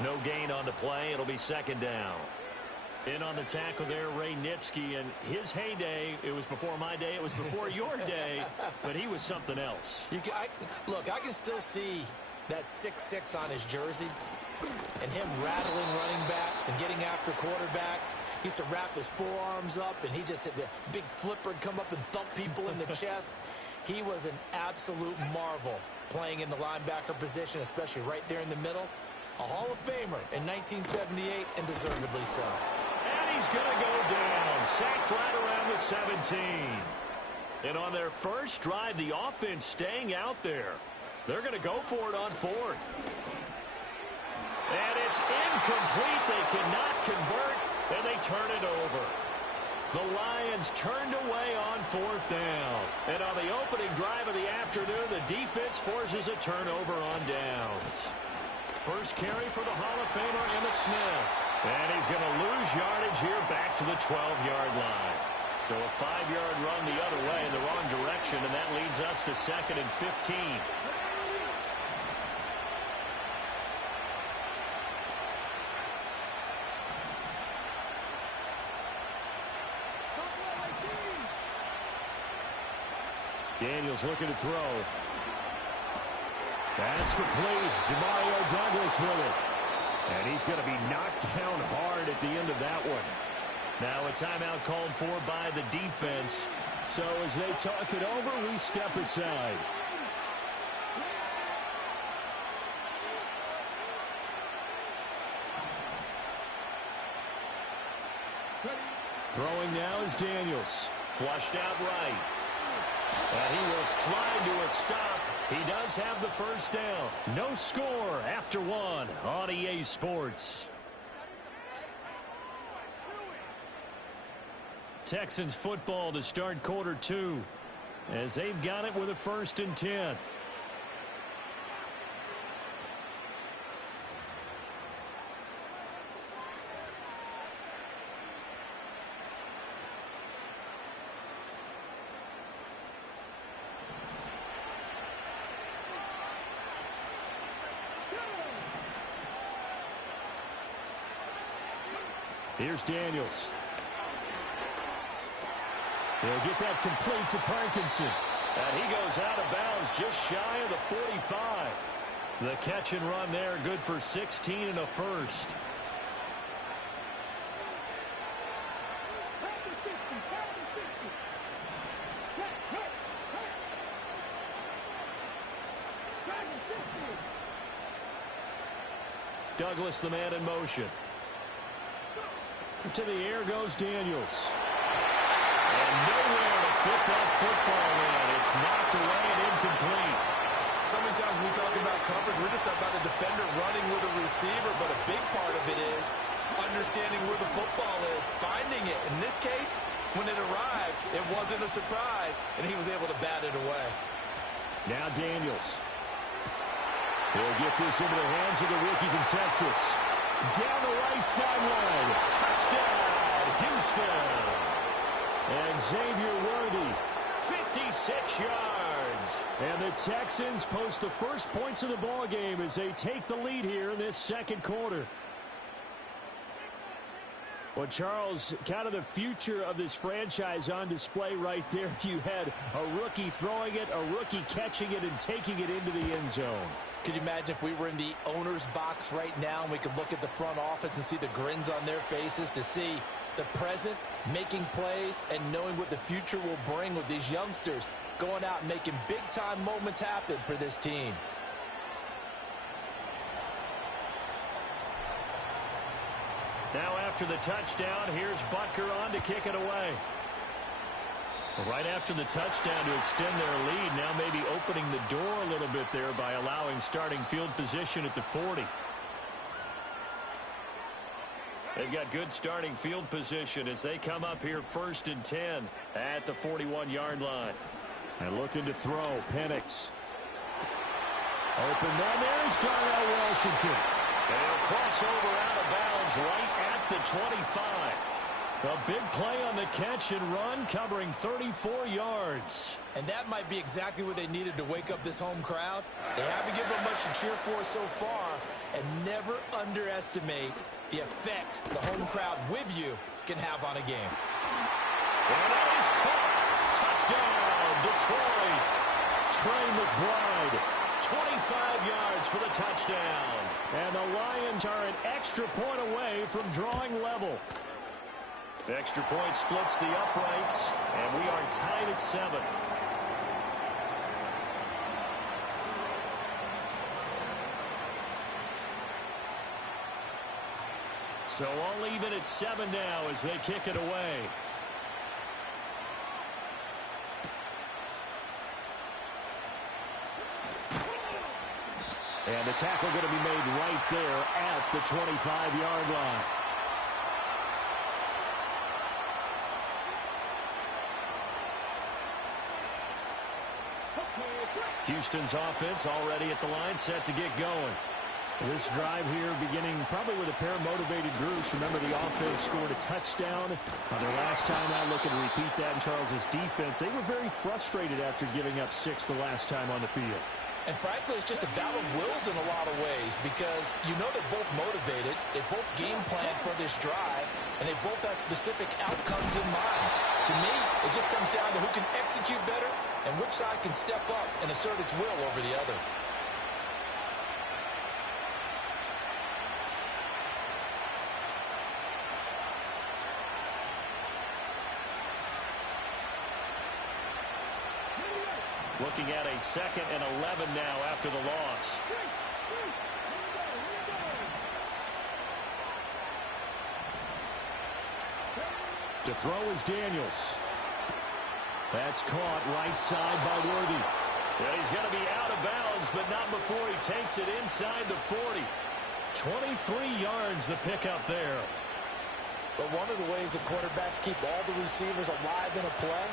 No gain on the play. It'll be 2nd down. In on the tackle there, Ray Nitsky, and his heyday, it was before my day, it was before your day, but he was something else. Look, I can still see that 6'6" on his jersey and him rattling running backs and getting after quarterbacks. He used to wrap his forearms up, and he just had the big flipper and come up and thump people in the chest. He was an absolute marvel playing in the linebacker position, especially right there in the middle. A Hall of Famer in 1978, and deservedly so. And he's going to go down, sacked right around the 17. And on their first drive, the offense staying out there. They're going to go for it on 4th. And it's incomplete. They cannot convert, and they turn it over. The Lions turned away on 4th down. And on the opening drive of the afternoon, the defense forces a turnover on downs. First carry for the Hall of Famer, Emmitt Smith. And he's going to lose yardage here back to the 12-yard line. So a 5-yard run the other way in the wrong direction, and that leads us to 2nd and 15. Daniels looking to throw. That's complete. Demario Douglas with it. And he's going to be knocked down hard at the end of that one. Now a timeout called for by the defense. So as they talk it over, we step aside. Throwing now is Daniels. Flushed out right. And he will slide to a stop. He does have the first down. No score after 1 on EA Sports. Texans football to start quarter 2 as they've got it with a 1st and 10. Here's Daniels. He'll get that complete to Parkinson. And he goes out of bounds just shy of the 45. The catch and run there, good for 16 and a first. Douglas, the man in motion. To the air goes Daniels. And nowhere to fit that football in. It's knocked away and incomplete. So many times when we talk about coverage, we're just about a defender running with a receiver, but a big part of it is understanding where the football is, finding it. In this case, when it arrived, it wasn't a surprise, and he was able to bat it away. Now Daniels. He'll get this into the hands of the rookie from Texas. Down the right sideline. Touchdown, Houston. And Xavier Worthy, 56 yards. And the Texans post the first points of the ball game as they take the lead here in this second quarter. Well, Charles, kind of the future of this franchise on display right there. You had a rookie throwing it, a rookie catching it, and taking it into the end zone. Could you imagine if we were in the owner's box right now and we could look at the front office and see the grins on their faces, to see the present making plays and knowing what the future will bring with these youngsters going out and making big-time moments happen for this team. Now after the touchdown, here's Butker on to kick it away. Right after the touchdown to extend their lead, now maybe opening the door a little bit there by allowing starting field position at the 40. They've got good starting field position as they come up here 1st and 10 at the 41-yard line. And looking to throw, Penix. Open man, there's Darnell Washington. And he'll cross over out of bounds right at the 25. A big play on the catch and run, covering 34 yards. And that might be exactly what they needed to wake up this home crowd. They haven't given them much to cheer for so far, and never underestimate the effect the home crowd with you can have on a game. And that is caught. Touchdown, Detroit. Trey McBride, 25 yards for the touchdown. And the Lions are an extra point away from drawing level. The extra point splits the uprights, and we are tied at 7. So all even at 7 now as they kick it away. And the tackle going to be made right there at the 25-yard line. Houston's offense already at the line, set to get going. This drive here beginning probably with a pair of motivated groups. Remember, the offense scored a touchdown on their last time out. Looking to repeat that in Charles's defense. They were very frustrated after giving up 6 the last time on the field. And frankly, it's just a battle of wills in a lot of ways, because you know they're both motivated, they both game plan for this drive, and they both have specific outcomes in mind. To me, it just comes down to who can execute better and which side can step up and assert its will over the other. Looking at a 2nd and 11 now after the loss. To throw is Daniels. That's caught right side by Worthy. Yeah, he's going to be out of bounds, but not before he takes it inside the 40. 23 yards the pickup there. But one of the ways that quarterbacks keep all the receivers alive in a play,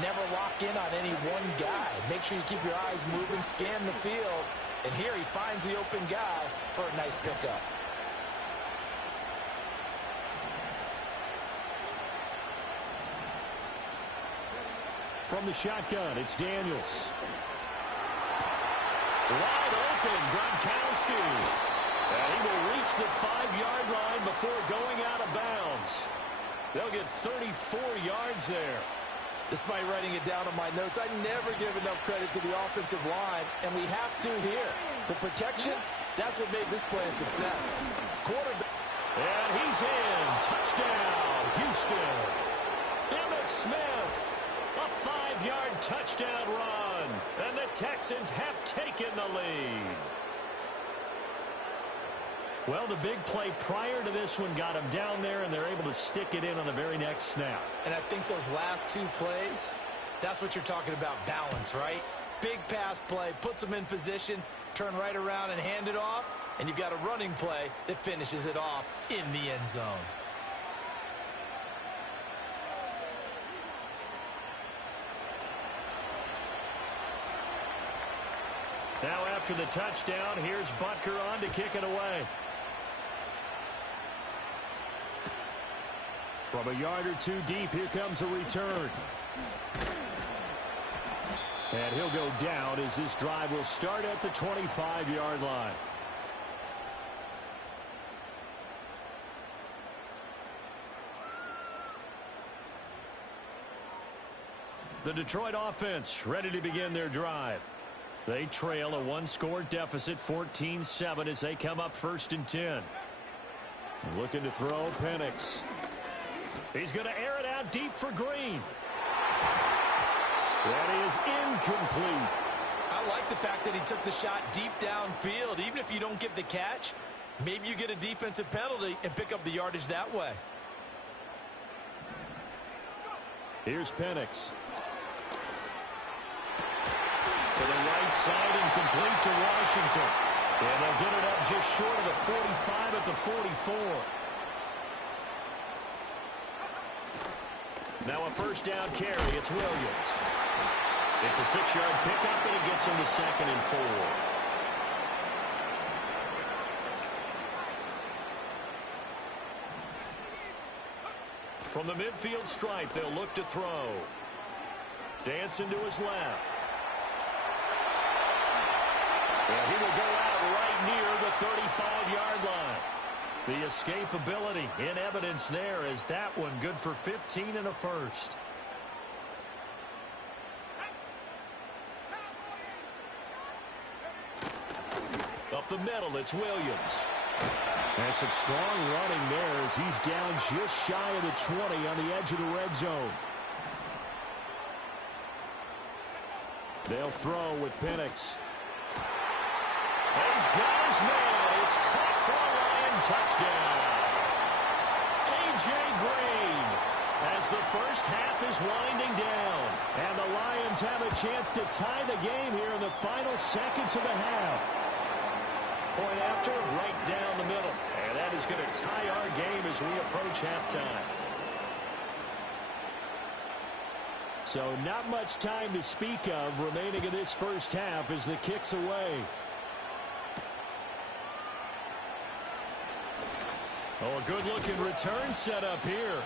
never lock in on any one guy. Make sure you keep your eyes moving, scan the field, and here he finds the open guy for a nice pickup. From the shotgun, it's Daniels. Wide open, Gronkowski. And he will reach the 5-yard line before going out of bounds. They'll get 34 yards there. Despite writing it down on my notes, I never give enough credit to the offensive line, and we have to here. The protection, that's what made this play a success. Quarterback. And he's in. Touchdown, Houston. Emmitt Smith. A 5-yard touchdown run. And the Texans have taken the lead. Well, the big play prior to this one got him down there, and they're able to stick it in on the very next snap. And I think those last two plays, that's what you're talking about, balance, right? Big pass play, puts them in position, turn right around and hand it off, and you've got a running play that finishes it off in the end zone. Now after the touchdown, here's Butker on to kick it away. From a yard or two deep, here comes a return. And he'll go down as this drive will start at the 25-yard line. The Detroit offense ready to begin their drive. They trail a one-score deficit, 14-7, as they come up 1st and 10. Looking to throw, Penix. He's going to air it out deep for Green. That is incomplete. I like the fact that he took the shot deep downfield. Even if you don't get the catch, maybe you get a defensive penalty and pick up the yardage that way. Here's Penix. To the right side and complete to Washington. And they'll get it up just short of the 45 at the 44. Now a first down carry. It's Williams. It's a 6-yard pickup, and it gets him to 2nd and 4. From the midfield stripe, they'll look to throw. Dancing to his left. And he will go out right near the 35-yard line. The escapability in evidence there as that one good for 15 and a first. Up the middle, it's Williams. And some strong running there as he's down just shy of the 20 on the edge of the red zone. They'll throw with Penix. He's got his man. It's caught for a Lion touchdown. A.J. Green as the first half is winding down. And the Lions have a chance to tie the game here in the final seconds of the half. Point after, right down the middle. And that is going to tie our game as we approach halftime. So not much time to speak of remaining in this first half as the kick's away. Oh, a good-looking return set up here.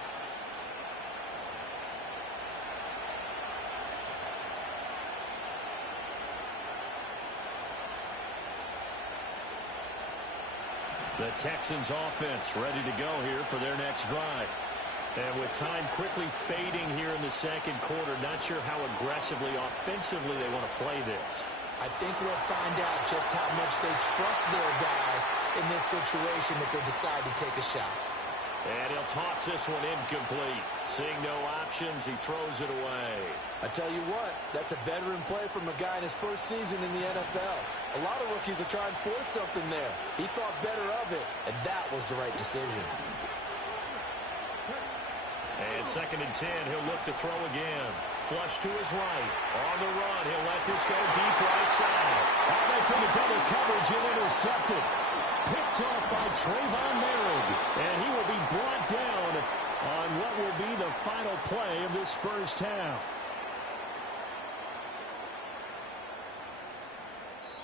The Texans offense ready to go here for their next drive. And with time quickly fading here in the second quarter, not sure how aggressively, offensively they want to play this. I think we'll find out just how much they trust their guys in this situation if they decide to take a shot. And he'll toss this one incomplete. Seeing no options, he throws it away. I tell you what, that's a veteran play from a guy in his first season in the NFL. A lot of rookies are trying to force something there. He thought better of it, and that was the right decision. And 2nd and 10, he'll look to throw again. Flush to his right. On the run, he'll let this go deep right side. Oh, that's into double coverage and intercepted. Picked off by Trayvon Merrick. And he will be brought down on what will be the final play of this first half.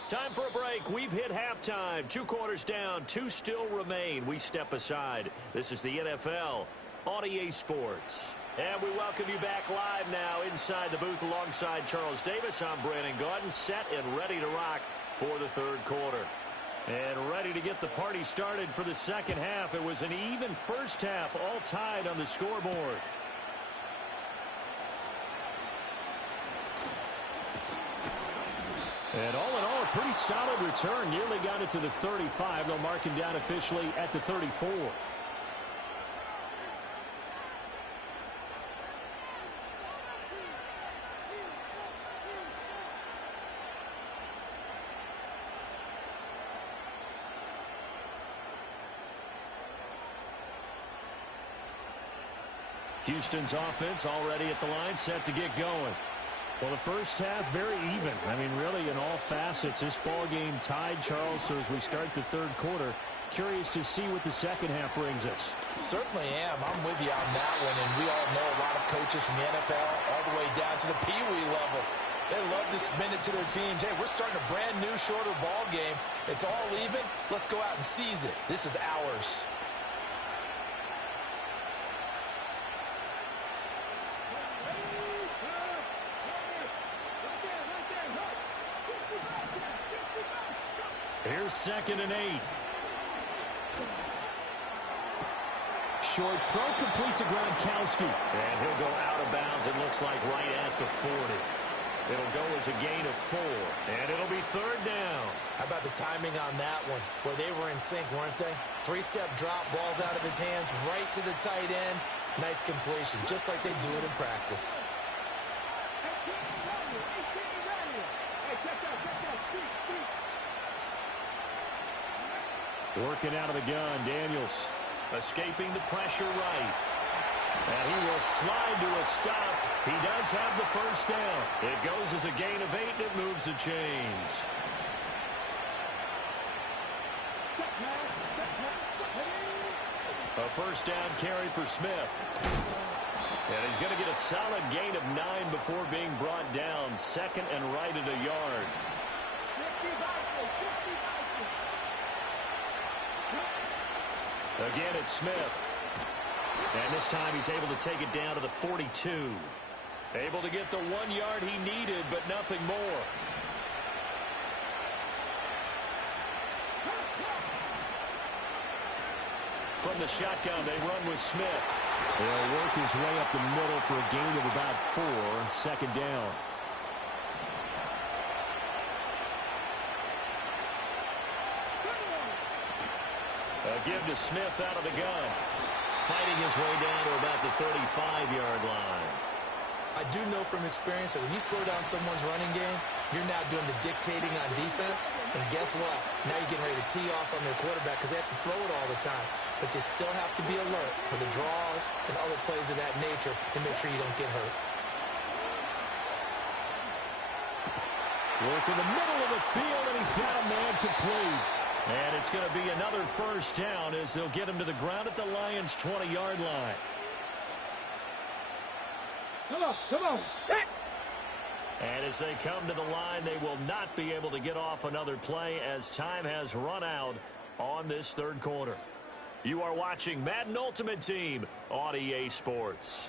Time for a break. We've hit halftime. 2 quarters down. 2 still remain. We step aside. This is the NFL on EA Sports. And we welcome you back live now inside the booth alongside Charles Davis. I'm Brandon Gaudin, set and ready to rock for the third quarter. And ready to get the party started for the second half. It was an even first half, all tied on the scoreboard. And all in all, a pretty solid return. Nearly got it to the 35. They'll mark him down officially at the 34. Houston's offense already at the line, set to get going. Well, the first half, very even. I mean, really, in all facets, this ball game tied, Charles. So as we start the third quarter, curious to see what the second half brings us. Certainly am. I'm with you on that one. And we all know a lot of coaches from the NFL all the way down to the Pee-wee level. They love to spin it to their teams. Hey, we're starting a brand new, shorter ball game. It's all even. Let's go out and seize it. This is ours. Here's 2nd and 8. Short throw complete to Gronkowski. And he'll go out of bounds, it looks like, right at the 40. It'll go as a gain of 4. And it'll be 3rd down. How about the timing on that one? Boy, they were in sync, weren't they? 3-step drop, balls out of his hands, right to the tight end. Nice completion, just like they do it in practice. Working out of the gun, Daniels escaping the pressure right. And he will slide to a stop. He does have the first down. It goes as a gain of 8, and it moves the chains. A first down carry for Smith. And he's going to get a solid gain of 9 before being brought down. 2nd and right at a yard. Again, it's Smith. And this time he's able to take it down to the 42. Able to get the 1 yard he needed, but nothing more. From the shotgun, they run with Smith. He'll work his way up the middle for a gain of about 4. 2nd down. A give to Smith out of the gun. Fighting his way down to about the 35-yard line. I do know from experience that when you slow down someone's running game, you're now doing the dictating on defense. And guess what? Now you're getting ready to tee off on their quarterback because they have to throw it all the time. But you still have to be alert for the draws and other plays of that nature to make sure you don't get hurt. Work in the middle of the field, and he's got a man complete. And it's going to be another first down as they'll get him to the ground at the Lions' 20-yard line. Come on, set! And as they come to the line, they will not be able to get off another play as time has run out on this third quarter. You are watching Madden Ultimate Team on EA Sports.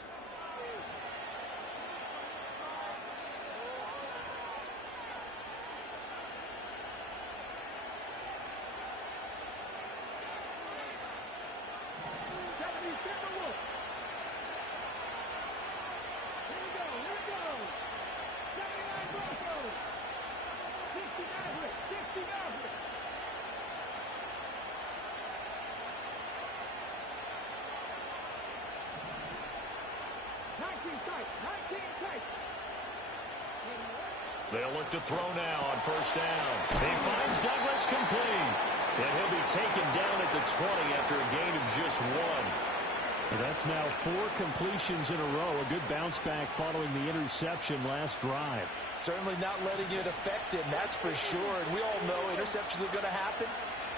They'll look to throw now on first down. He finds Douglas complete. And he'll be taken down at the 20 after a gain of just 1. Well, that's now 4 completions in a row. A good bounce back following the interception last drive. Certainly not letting it affect him, that's for sure. And we all know interceptions are going to happen.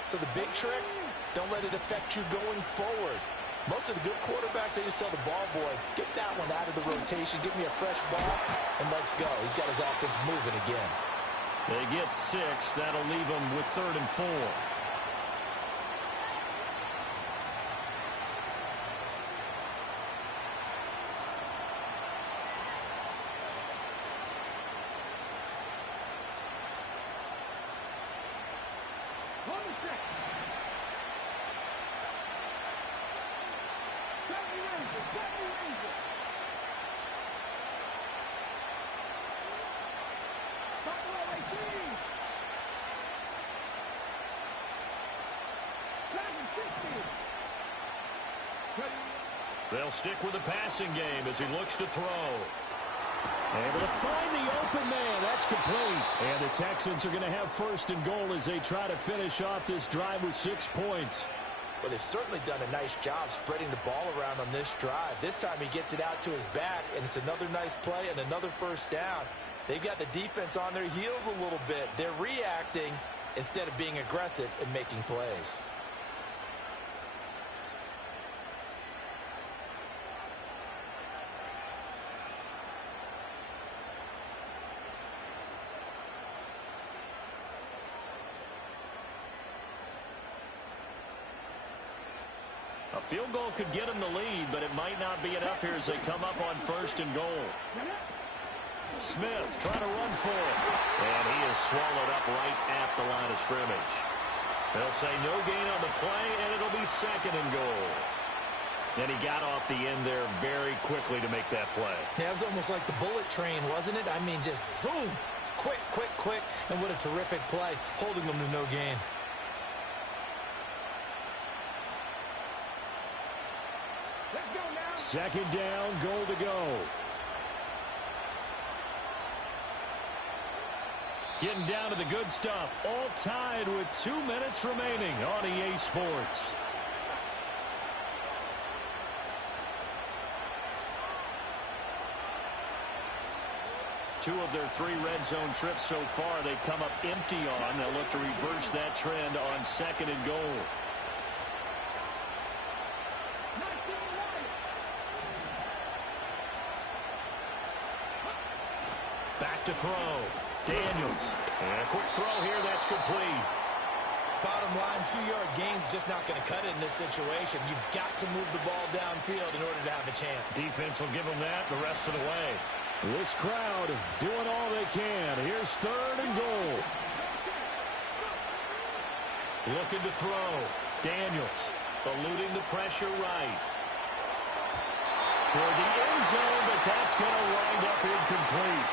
So the big trick, don't let it affect you going forward. Most of the good quarterbacks, they just tell the ball boy, get that one out of the rotation, give me a fresh ball, and let's go. He's got his offense moving again. They get 6. That'll leave them with 3rd and 4. They'll stick with the passing game as he looks to throw. Able to find the open man. That's complete. And the Texans are going to have 1st and goal as they try to finish off this drive with 6 points. Well, they've certainly done a nice job spreading the ball around on this drive. This time he gets it out to his back, and it's another nice play and another first down. They've got the defense on their heels a little bit. They're reacting instead of being aggressive and making plays. A field goal could get them the lead, but it might not be enough here as they come up on 1st and goal. Smith trying to run for it. And he is swallowed up right at the line of scrimmage. They'll say no gain on the play, and it'll be 2nd and goal. And he got off the end there very quickly to make that play. Yeah, it was almost like the bullet train, wasn't it? I mean, just zoom. Quick, quick, quick. And what a terrific play, holding them to no gain. Let's go now. 2nd down, goal to go. Getting down to the good stuff. All tied with 2 minutes remaining on EA Sports. Two of their 3 red zone trips so far they've come up empty on. They'll look to reverse that trend on 2nd and goal. Back to throw. Daniels. And a quick throw here. That's complete. Bottom line, 2-yard gain's just not going to cut it in this situation. You've got to move the ball downfield in order to have a chance. Defense will give them that the rest of the way. This crowd doing all they can. Here's 3rd and goal. Looking to throw. Daniels eluding the pressure right. Toward the end zone, but that's going to wind up incomplete.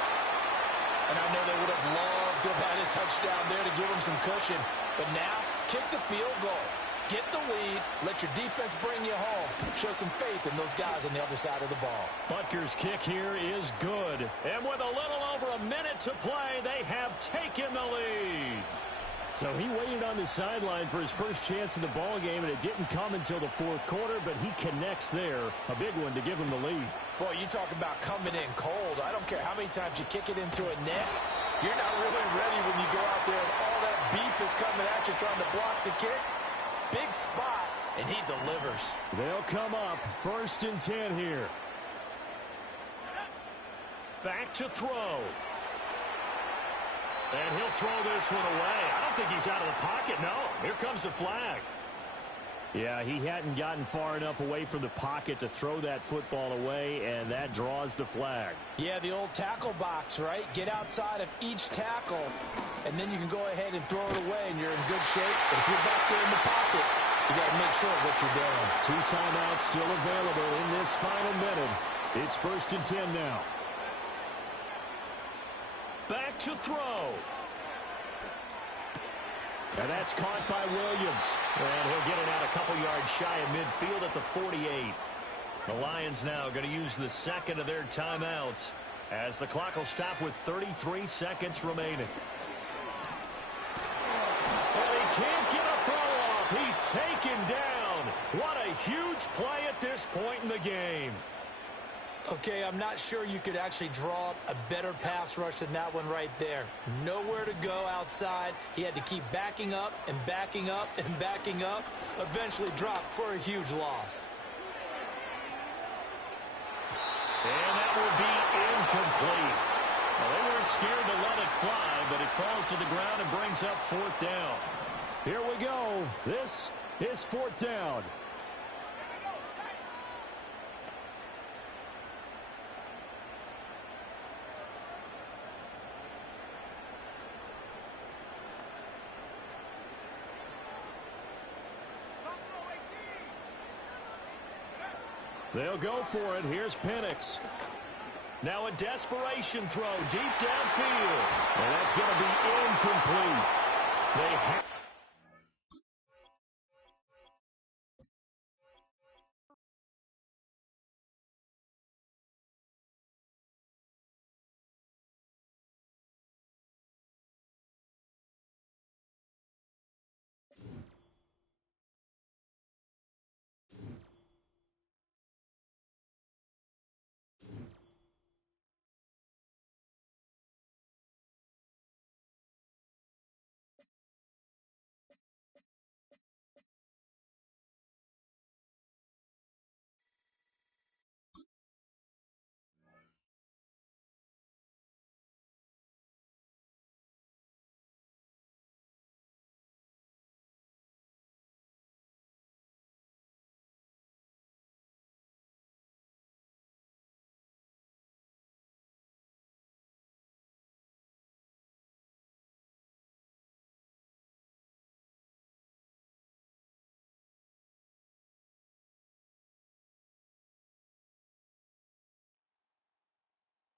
And I know they would have loved to have had a touchdown there to give them some cushion. But now, kick the field goal. Get the lead. Let your defense bring you home. Show some faith in those guys on the other side of the ball. Butker's kick here is good. And with a little over a minute to play, they have taken the lead. So he waited on the sideline for his first chance in the ball game, and it didn't come until the 4th quarter, but he connects there. A big one to give him the lead. Boy, you talk about coming in cold. I don't care how many times you kick it into a net. You're not really ready when you go out there and all that beef is coming at you trying to block the kick. Big spot, and he delivers. They'll come up 1st and 10 here. Back to throw. And he'll throw this one away. I don't think he's out of the pocket, no. Here comes the flag. Yeah, he hadn't gotten far enough away from the pocket to throw that football away, and that draws the flag. Yeah, the old tackle box, right? Get outside of each tackle, and then you can go ahead and throw it away, and you're in good shape. But if you're back there in the pocket, you got to make sure of what you're doing. 2 timeouts still available in this final minute. It's 1st and 10 now. Back to throw. And that's caught by Williams. And he'll get it out a couple yards shy of midfield at the 48. The Lions now going to use the 2nd of their timeouts as the clock will stop with 33 seconds remaining. And he can't get a throw off. He's taken down. What a huge play at this point in the game. Okay, I'm not sure you could actually draw up a better pass rush than that one right there. Nowhere to go outside. He had to keep backing up and backing up and backing up. Eventually dropped for a huge loss. And that will be incomplete. Well, they weren't scared to let it fly, but it falls to the ground and brings up 4th down. Here we go. This is 4th down. They'll go for it. Here's Penix. Now a desperation throw deep downfield. And that's going to be incomplete. They have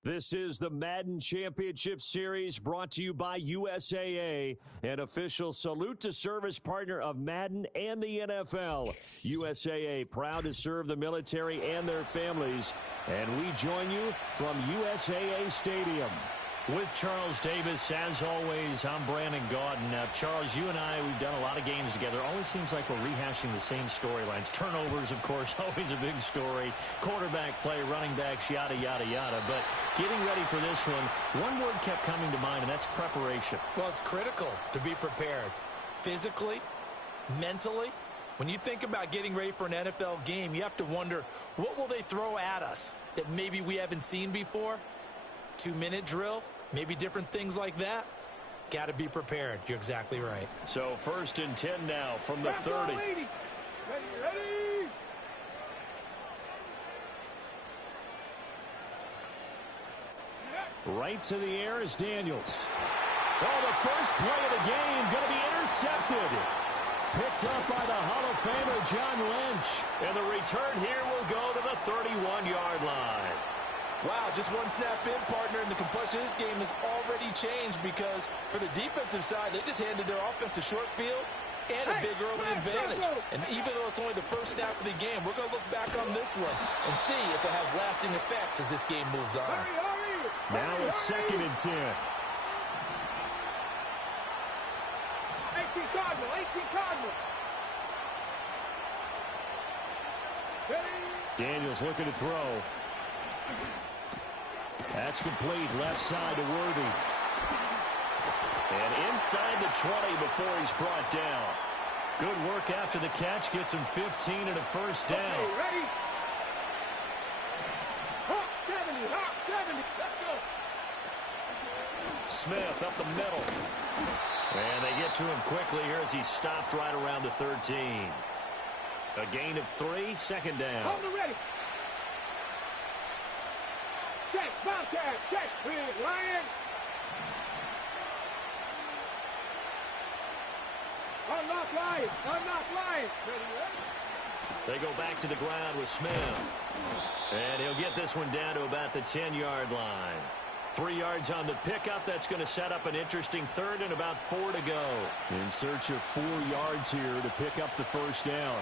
This is the Madden Championship Series brought to you by USAA, an official salute to service partner of Madden and the NFL. USAA, proud to serve the military and their families. And we join you from USAA Stadium. With Charles Davis, as always, I'm Brandon Gaudin. Now, Charles, you and I, we've done a lot of games together. Always seems like we're rehashing the same storylines. Turnovers, of course, always a big story. Quarterback play, running backs, yada, yada, yada. But getting ready for this one word kept coming to mind, and that's preparation. Well, it's critical to be prepared. Physically, mentally. When you think about getting ready for an NFL game, you have to wonder, what will they throw at us that maybe we haven't seen before? 2-minute drill? Maybe different things like that. Got to be prepared. You're exactly right. So 1st and 10 now from the 30. Ready. Right to the air is Daniels. Oh, the first play of the game going to be intercepted. Picked up by the Hall of Famer John Lynch. And the return here will go to the 31-yard line. Wow, just one snap in, partner, and the complexion of this game has already changed because for the defensive side, they just handed their offense a short field and a big early advantage. And even though it's only the first snap of the game, we're going to look back on this one and see if it has lasting effects as this game moves on. Now a 2nd and 10. 18 Cardinal. Daniels looking to throw. That's complete. Left side to Worthy. And inside the 20 before he's brought down. Good work after the catch. Gets him 15 and a first down. Okay, ready? Hawk 70. Let's go. Smith up the middle. And they get to him quickly here as he stopped right around the 13. A gain of 3, 2nd down. Hold it ready. Check, Bobcat, check, big Lion. Unlock Lion. They go back to the ground with Smith. And he'll get this one down to about the 10-yard line. 3 yards on the pickup. That's going to set up an interesting 3rd and about 4 to go. In search of 4 yards here to pick up the first down.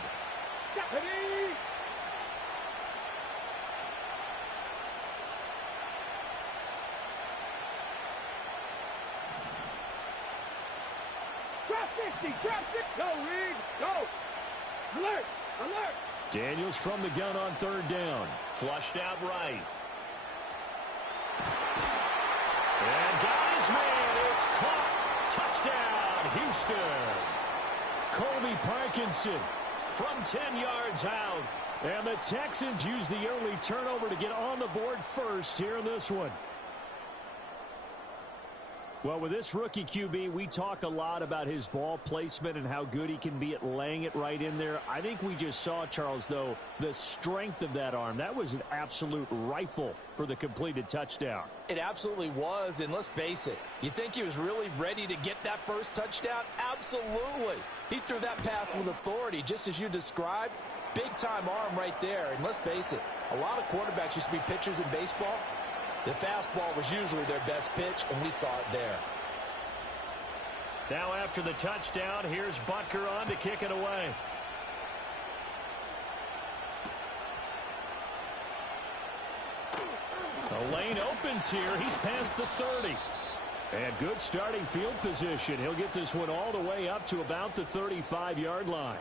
Ready? Drop 60. Go, Reed. Go. Alert. Daniels from the gun on 3rd down. Flushed out right. And got his man. It's caught. Touchdown, Houston. Colby Parkinson from 10 yards out. And the Texans use the early turnover to get on the board first here in this one. Well, with this rookie QB, we talk a lot about his ball placement and how good he can be at laying it right in there. I think we just saw, Charles, though, the strength of that arm. That was an absolute rifle for the completed touchdown. It absolutely was, and let's face it, you think he was really ready to get that first touchdown? Absolutely. He threw that pass with authority, just as you described. Big-time arm right there, and let's face it, a lot of quarterbacks used to be pitchers in baseball. The fastball was usually their best pitch, and we saw it there. Now after the touchdown, here's Butker on to kick it away. The lane opens here. He's past the 30. And good starting field position. He'll get this one all the way up to about the 35-yard line.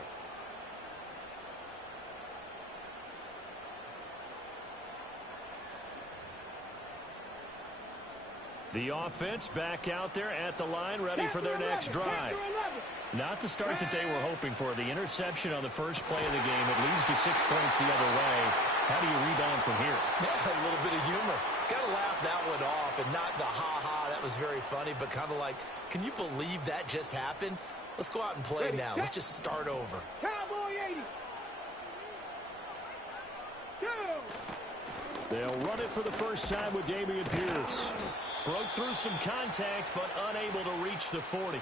The offense back out there at the line, ready for their next drive. Not the start that they were hoping for. The interception on the first play of the game. It leads to 6 points the other way. How do you rebound from here? Yeah, a little bit of humor. Got to laugh that one off, and not the ha-ha, that was very funny, but kind of like, can you believe that just happened? Let's go out and play now. Let's just start over. Cowboy 80. 2. They'll run it for the first time with Dameon Pierce. Broke through some contact, but unable to reach the 40.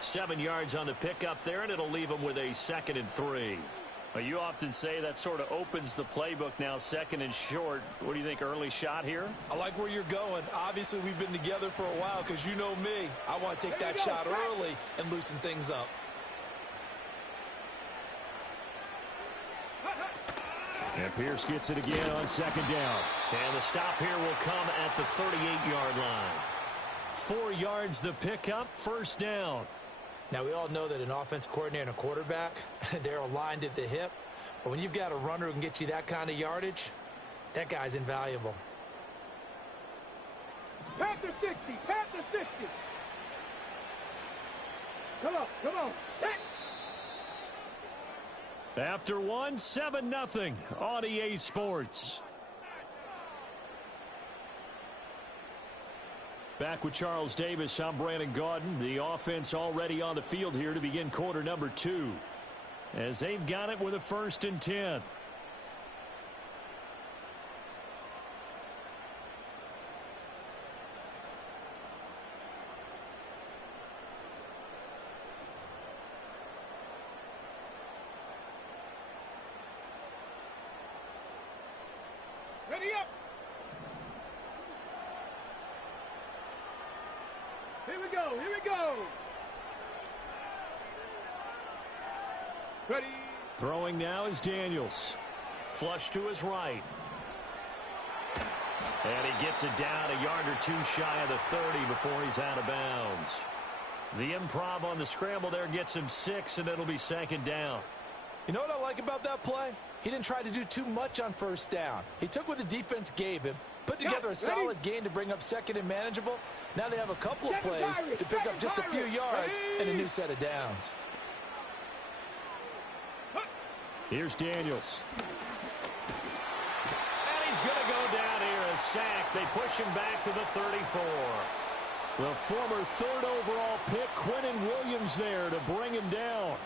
7 yards on the pickup there, and it'll leave them with a 2nd and 3. You often say that sort of opens the playbook now, second and short. What do you think, early shot here? I like where you're going. Obviously, we've been together for a while because you know me. I want to take that shot early and loosen things up. And Pierce gets it again on second down. And the stop here will come at the 38-yard line. 4 yards the pickup, first down. Now, we all know that an offense coordinator and a quarterback, they're aligned at the hip. But when you've got a runner who can get you that kind of yardage, that guy's invaluable. Panther 60, Panther 60. Come on, set. After one, 7-0 on EA Sports. Back with Charles Davis, I'm Brandon Gaudin. The offense already on the field here to begin quarter number 2. As they've got it with a 1st and 10. Ready up. Here we go. Ready. Throwing now is Daniels. Flush to his right. And he gets it down a yard or 2 shy of the 30 before he's out of bounds. The improv on the scramble there gets him 6, and it'll be 2nd down. You know what I like about that play? He didn't try to do too much on 1st down. He took what the defense gave him, put together a solid gain to bring up 2nd and manageable. Now they have a couple of plays to pick up just a few yards and a new set of downs. Here's Daniels. And he's going to go down here, a sack. They push him back to the 34. The former 3rd overall pick, Quentin Williams, there to bring him down.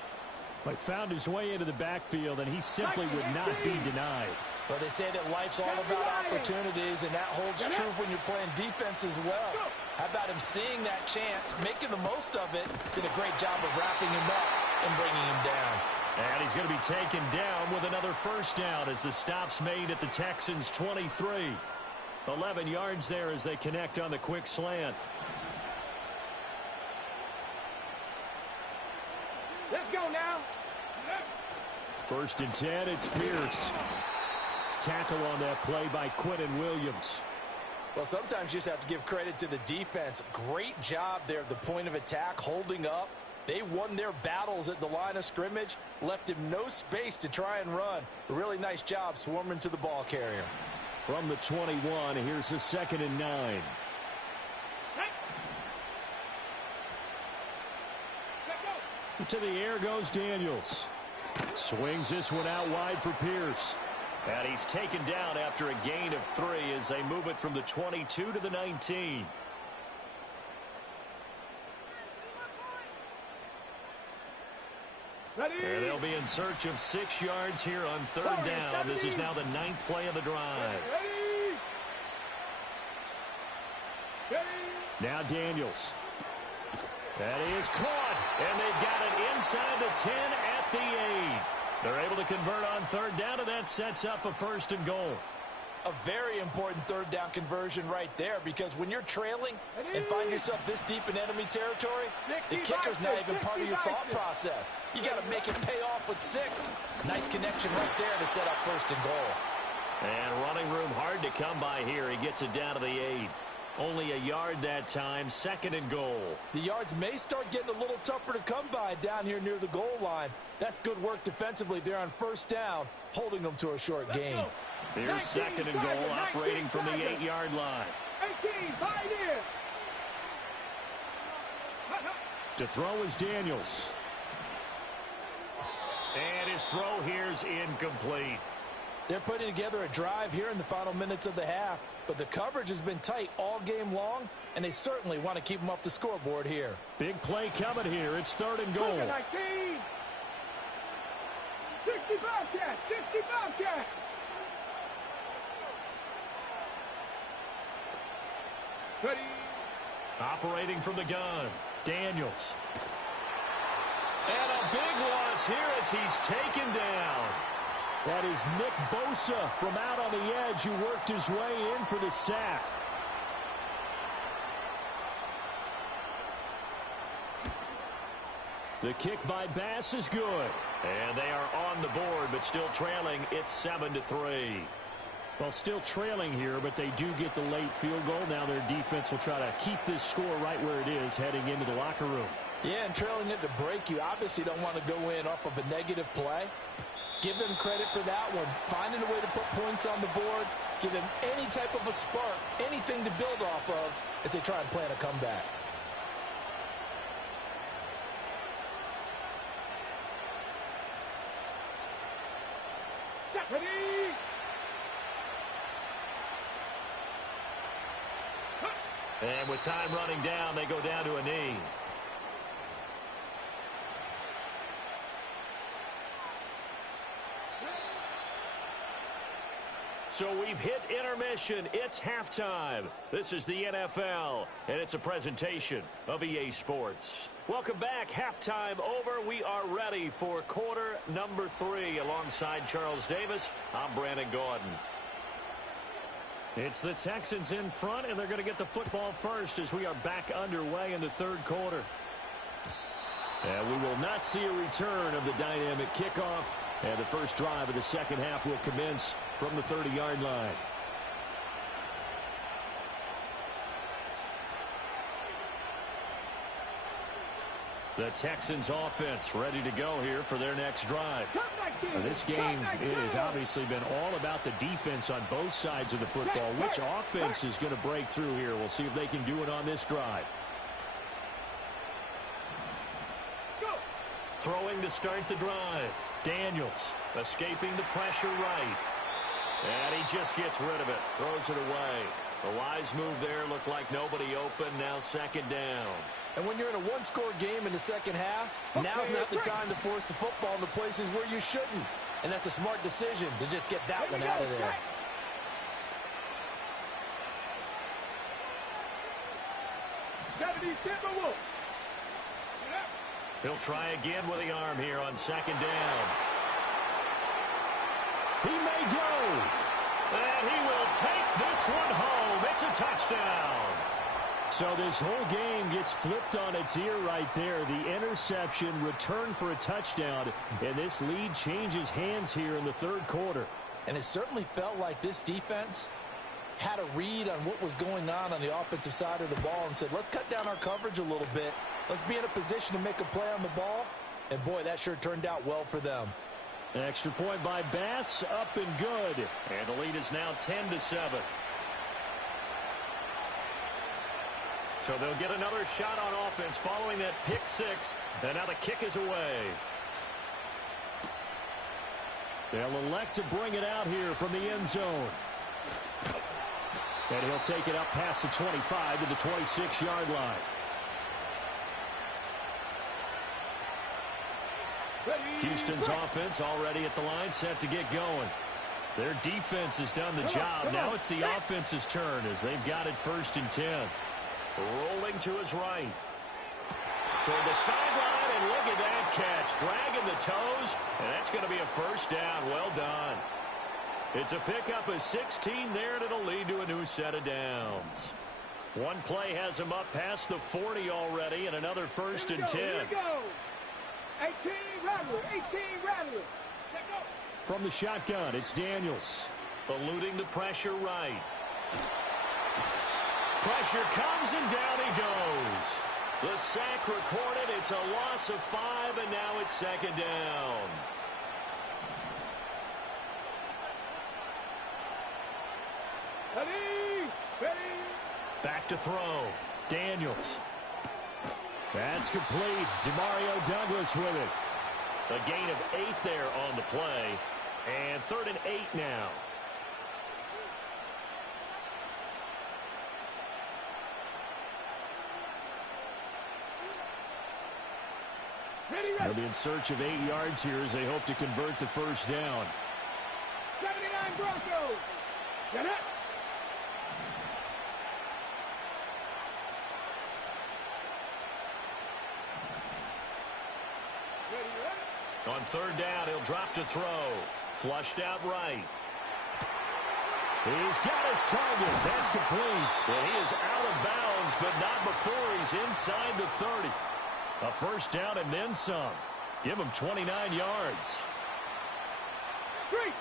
But found his way into the backfield, and he simply would not be denied. But they say that life's all about opportunities, and that holds true when you're playing defense as well. How about him seeing that chance, making the most of it, did a great job of wrapping him up and bringing him down. And he's going to be taken down with another 1st down as the stop's made at the Texans' 23. 11 yards there as they connect on the quick slant. Let's go now. 1st and 10, it's Pierce. Tackle on that play by Quentin Williams. Well, sometimes you just have to give credit to the defense. Great job there at the point of attack, holding up. They won their battles at the line of scrimmage, left him no space to try and run. A really nice job swarming to the ball carrier. From the 21, here's the 2nd and 9. To the air goes Daniels. Swings this one out wide for Pierce. And he's taken down after a gain of 3 as they move it from the 22 to the 19. Ready. And they'll be in search of 6 yards here on 3rd down. This is now the 9th play of the drive. Ready. Now Daniels. That is caught. And they've got it inside the 10 at the 8. They're able to convert on 3rd down, and that sets up a 1st and goal. A very important 3rd down conversion right there, because when you're trailing and find yourself this deep in enemy territory, the kicker's not even part of your thought process. You got to make it pay off with 6. Nice connection right there to set up 1st and goal. And running room hard to come by here. He gets it down to the 8. Only a yard that time, 2nd and goal. The yards may start getting a little tougher to come by down here near the goal line. That's good work defensively there on 1st down, holding them to a short gain. Here's 2nd and goal, operating from the 8-yard line. 18, right here. To throw is Daniels. And his throw here's incomplete. They're putting together a drive here in the final minutes of the half, but the coverage has been tight all game long, and they certainly want to keep them off the scoreboard here. Big play coming here. It's 3rd and goal. 19. 65 catch, 65 catch. Ready. Operating from the gun, Daniels. And a big one, a loss here as he's taken down. That is Nick Bosa from out on the edge who worked his way in for the sack. The kick by Bass is good. And they are on the board, but still trailing. It's 7-3. Well, still trailing here, but they do get the late field goal. Now their defense will try to keep this score right where it is heading into the locker room. Yeah, and trailing it to break, you obviously don't want to go in off of a negative play. Give them credit for that one. Finding a way to put points on the board, give them any type of a spark, anything to build off of as they try and plan a comeback. And with time running down, they go down to a knee. So we've hit intermission. It's halftime. This is the NFL, and it's a presentation of EA Sports. Welcome back. Halftime over. We are ready for quarter number 3. Alongside Charles Davis, I'm Brandon Gordon. It's the Texans in front, and they're going to get the football first as we are back underway in the third quarter. And we will not see a return of the dynamic kickoff, and the first drive of the second half will commence from the 30-yard line. The Texans offense ready to go here for their next drive. Now, this game has obviously been all about the defense on both sides of the football. Which offense is going to break through here? We'll see if they can do it on this drive. Throwing to start the drive. Daniels escaping the pressure right. And he just gets rid of it. Throws it away. The wise move there. Looked like nobody open. Now second down. And when you're in a one-score game in the second half, now's not the time to force the football into places where you shouldn't. And that's a smart decision to just get that one out of there. He'll try again with the arm here on second down. He may go. And he will take this one home. It's a touchdown. So this whole game gets flipped on its ear right there. The interception returned for a touchdown, and this lead changes hands here in the third quarter. And it certainly felt like this defense had a read on what was going on the offensive side of the ball and said, let's cut down our coverage a little bit. Let's be in a position to make a play on the ball. And, boy, that sure turned out well for them. An extra point by Bass, up and good. And the lead is now 10-7. So they'll get another shot on offense following that pick six. And now the kick is away. They'll elect to bring it out here from the end zone. And he'll take it up past the 25 to the 26-yard line. Houston's offense already at the line, set to get going. Their defense has done the job. Now it's the offense's turn as they've got it 1st and 10. Rolling to his right. Toward the sideline, and look at that catch. Dragging the toes, and that's going to be a first down. Well done. It's a pickup of 16 there, and it'll lead to a new set of downs. One play has him up past the 40 already, and another 1st and 10. Here we go. 18 Rattler. From the shotgun, it's Daniels. Eluding the pressure right. Pressure comes, and down he goes. The sack recorded. It's a loss of 5, and now it's second down. Ready. Back to throw. Daniels. That's complete. Demario Douglas with it. A gain of 8 there on the play. And 3rd and 8 now. They'll be in search of 8 yards here as they hope to convert the first down. 79 Broncos. Get it. On On third down, he'll drop to throw. Flushed out right. He's got his target. That's complete. And he is out of bounds, but not before he's inside the 30. A first down and then some. Give him 29 yards. Three.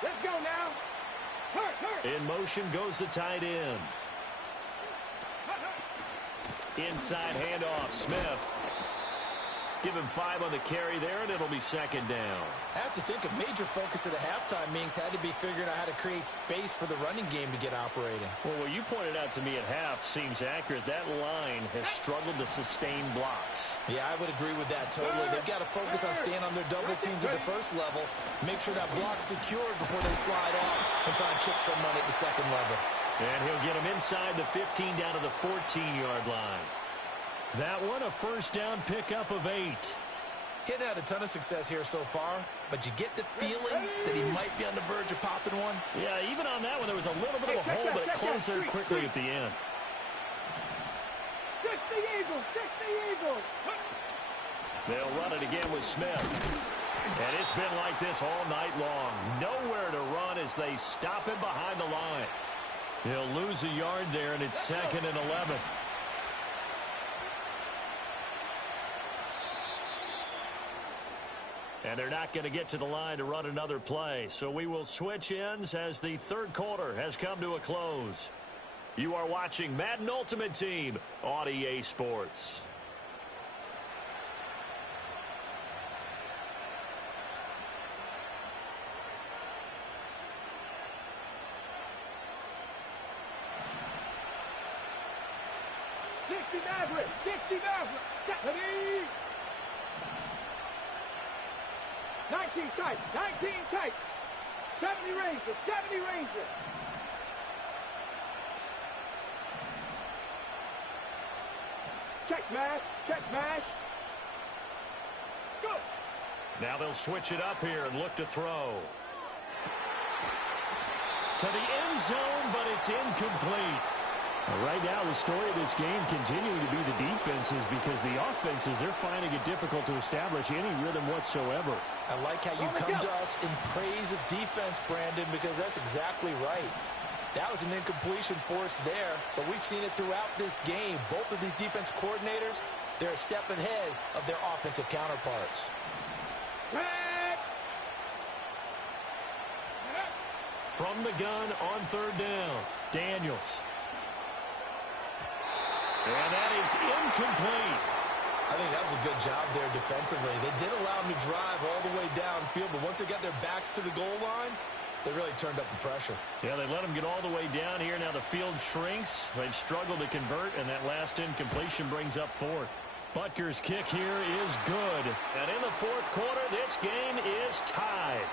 Let's go now. Hurt. In motion goes the tight end. Inside handoff, Smith. Give him 5 on the carry there, and it'll be second down. I have to think a major focus at the halftime meetings had to be figuring out how to create space for the running game to get operating. Well, what you pointed out to me at half seems accurate. That line has struggled to sustain blocks. Yeah, I would agree with that totally. They've got to focus on staying on their double teams at the first level, make sure that block's secured before they slide off and try and chip someone at the second level. And he'll get him inside the 15 down to the 14-yard line. That one, a first down pickup of 8. He hadn't had a ton of success here so far, but you get the feeling that he might be on the verge of popping one. Yeah, even on that one, there was a little bit of a hole, but it closed there quickly at the end. Fix the Eagles. They'll run it again with Smith. And it's been like this all night long. Nowhere to run as they stop him behind the line. He'll lose a yard there, and it's 2nd and 11. And they're not going to get to the line to run another play. So we will switch ends as the third quarter has come to a close. You are watching Madden Ultimate Team on EA Sports. Dixie Maverick. 19 tight. 70 Rangers. Check mash. Go. Now they'll switch it up here and look to throw. To the end zone, but it's incomplete. Right now, the story of this game continuing to be the defenses because the offenses, they're finding it difficult to establish any rhythm whatsoever. I like how you come to us in praise of defense, Brandon, because that's exactly right. That was an incompletion for us there, but we've seen it throughout this game. Both of these defense coordinators, they're a step ahead of their offensive counterparts. From the gun on third down, Daniels. And that is incomplete. I think that was a good job there defensively. They did allow them to drive all the way downfield, but once they got their backs to the goal line, they really turned up the pressure. Yeah, they let them get all the way down here. Now the field shrinks. They've struggled to convert, and that last incompletion brings up 4th. Butker's kick here is good. And in the 4th quarter, this game is tied.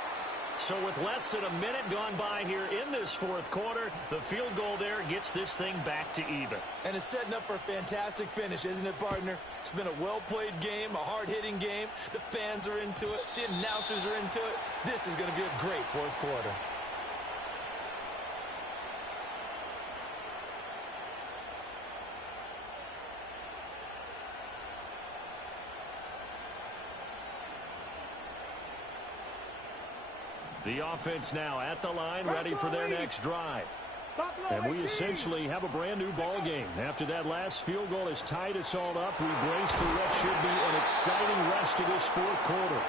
So with less than a minute gone by here in this 4th quarter, the field goal there gets this thing back to even. And it's setting up for a fantastic finish, isn't it, partner? It's been a well-played game, a hard-hitting game. The fans are into it. The announcers are into it. This is going to be a great 4th quarter. The offense now at the line, ready for their next drive. And we essentially have a brand-new ball game. After that last field goal has tied us all up, we brace for what should be an exciting rest of this 4th quarter.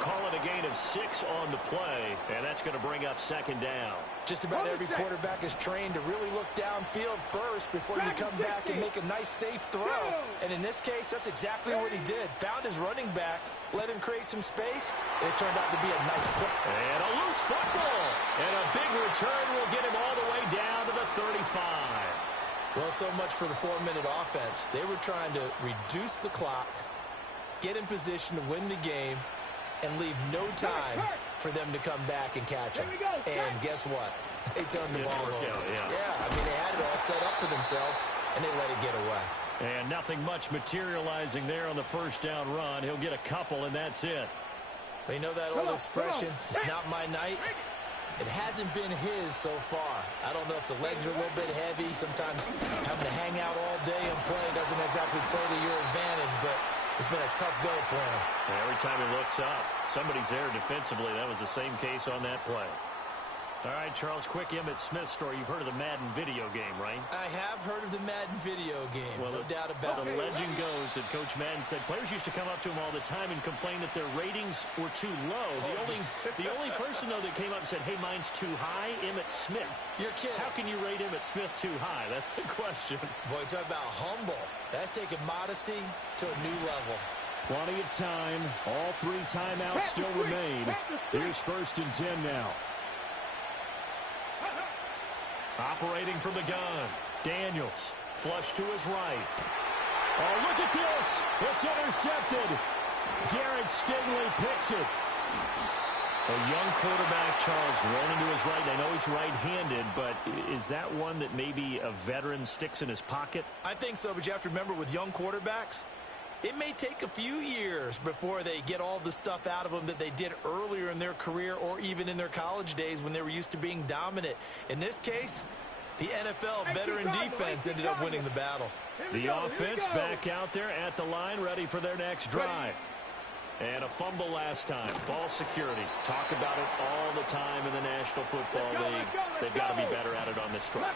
Call it a gain of 6 on the play, and that's going to bring up 2nd down. Just about every quarterback is trained to really look downfield first before you come back and make a nice, safe throw. And in this case, that's exactly what he did. Found his running back, let him create some space, and it turned out to be a nice play. And a loose football. And a big return will get him all the way down to the 35. Well, so much for the 4-minute offense. They were trying to reduce the clock, get in position to win the game, and leave no time for them to come back and catch him. And guess what? They turned the ball over. Yeah, I mean, they had it all set up for themselves, and they let it get away. And nothing much materializing there on the first down run. He'll get a couple, and that's it. Well, you know that old expression, it's not my night? It hasn't been his so far. I don't know if the legs are a little bit heavy. Sometimes having to hang out all day and play doesn't exactly play to your advantage, but It's been a tough go for him. And every time he looks up, somebody's there defensively. That was the same case on that play. All right, Charles, quick Emmitt Smith story. You've heard of the Madden video game, right? I have heard of the Madden video game, well, no doubt about it. it. The legend goes that Coach Madden said players used to come up to him all the time and complain that their ratings were too low. The only person, though, that came up and said, hey, mine's too high, Emmitt Smith. You're kidding. How can you rate Emmitt Smith too high? That's the question. Boy, talk about humble. That's taking modesty to a new level. Plenty of time. All 3 timeouts still remain. Here's 1st and 10 now. Operating from the gun. Daniels. Flush to his right. Oh, look at this. It's intercepted. Derek Stingley picks it. A young quarterback, Charles, running to his right. I know he's right-handed, but is that one that maybe a veteran sticks in his pocket? I think so, but you have to remember with young quarterbacks, it may take a few years before they get all the stuff out of them that they did earlier in their career or even in their college days when they were used to being dominant. In this case, the NFL veteran defense ended up winning the battle. The offense back out there at the line, ready for their next drive. And a fumble last time. Ball security. Talk about it all the time in the National Football League. They've got to be better at it on this drive.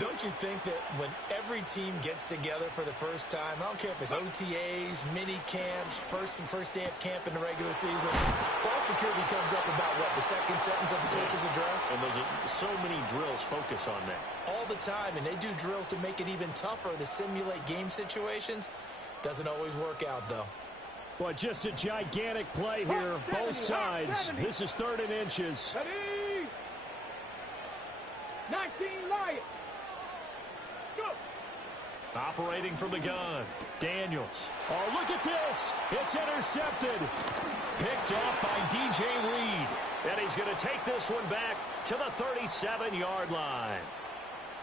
Don't you think that when every team gets together for the first time, I don't care if it's OTAs, mini camps, first day of camp in the regular season, ball security comes up about what, the second sentence of the coach's address? And those are so many drills focus on that. All the time, and they do drills to make it even tougher to simulate game situations. Doesn't always work out, though. Well, just a gigantic play here, both sides. This is 3rd and inches. 19 Lions. Go. Operating from the gun. Daniels. Oh, look at this. It's intercepted. Picked off by DJ Reed. And he's going to take this one back to the 37-yard line.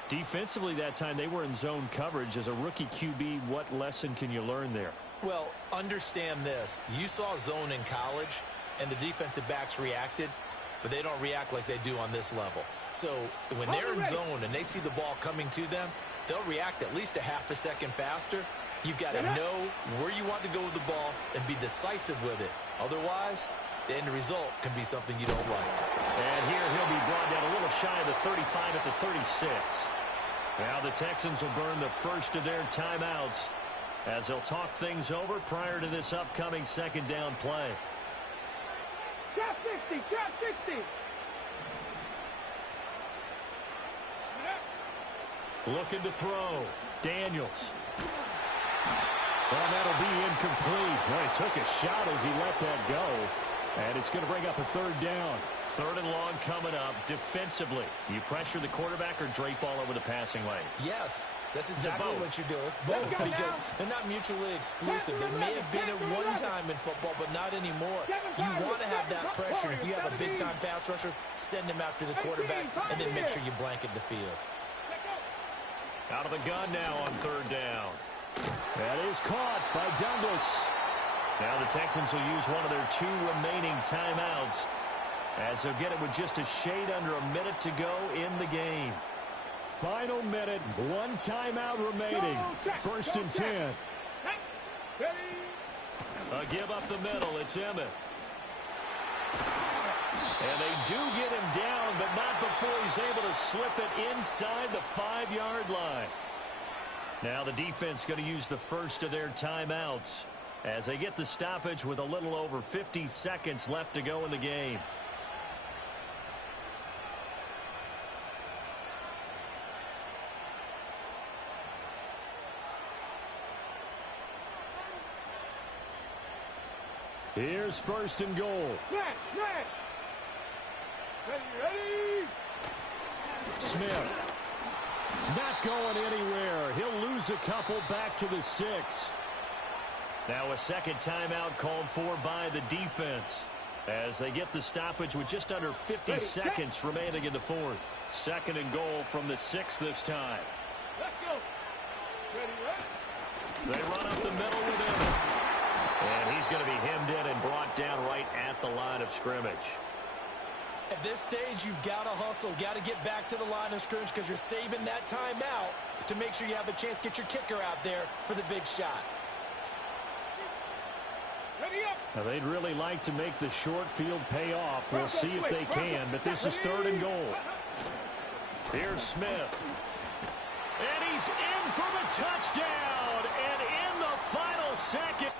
Defensively that time, they were in zone coverage. As a rookie QB, what lesson can you learn there? Well, understand this. You saw zone in college, and the defensive backs reacted, but they don't react like they do on this level. So when they're in zone and they see the ball coming to them, they'll react at least a half a second faster. You've got to know where you want to go with the ball and be decisive with it. Otherwise, the end result can be something you don't like. And here he'll be brought down a little shy of the 35 at the 36. Now the Texans will burn the first of their timeouts as they'll talk things over prior to this upcoming 2nd down play. Trap 60, trap 60. Looking to throw. Daniels. Well, that'll be incomplete. Well, he took a shot as he let that go. And it's going to bring up a 3rd down. 3rd and long coming up. Defensively, you pressure the quarterback or drape all over the passing lane? Yes, that's exactly what you do. It's both because they're not mutually exclusive. They may have been at one time in football, but not anymore. You want to have that pressure. If you have a big-time pass rusher, send him after the quarterback, and then make sure you blanket the field. Out of the gun now on 3rd down. That is caught by Douglas. Now the Texans will use one of their 2 remaining timeouts as they'll get it with just a shade under a minute to go in the game. Final minute, 1 timeout remaining. 1st and 10. A give up the middle, it's Emmitt. And they do get him down, but not before he's able to slip it inside the 5-yard line. Now the defense going to use the first of their timeouts as they get the stoppage with a little over 50 seconds left to go in the game. Here's 1st and goal. Ready. Smith. Not going anywhere. He'll lose a couple back to the 6. Now a 2nd timeout called for by the defense as they get the stoppage with just under 50 seconds remaining in the 4th. 2nd and goal from the 6 this time. Let's go. They run up the middle with him. And he's going to be hemmed in and brought down right at the line of scrimmage. At this stage, you've got to hustle, got to get back to the line of scrimmage because you're saving that time out to make sure you have a chance to get your kicker out there for the big shot. Now, they'd really like to make the short field pay off. We'll see if they can, but this is 3rd and goal. Here's Smith. And he's in for the touchdown. And in the final second.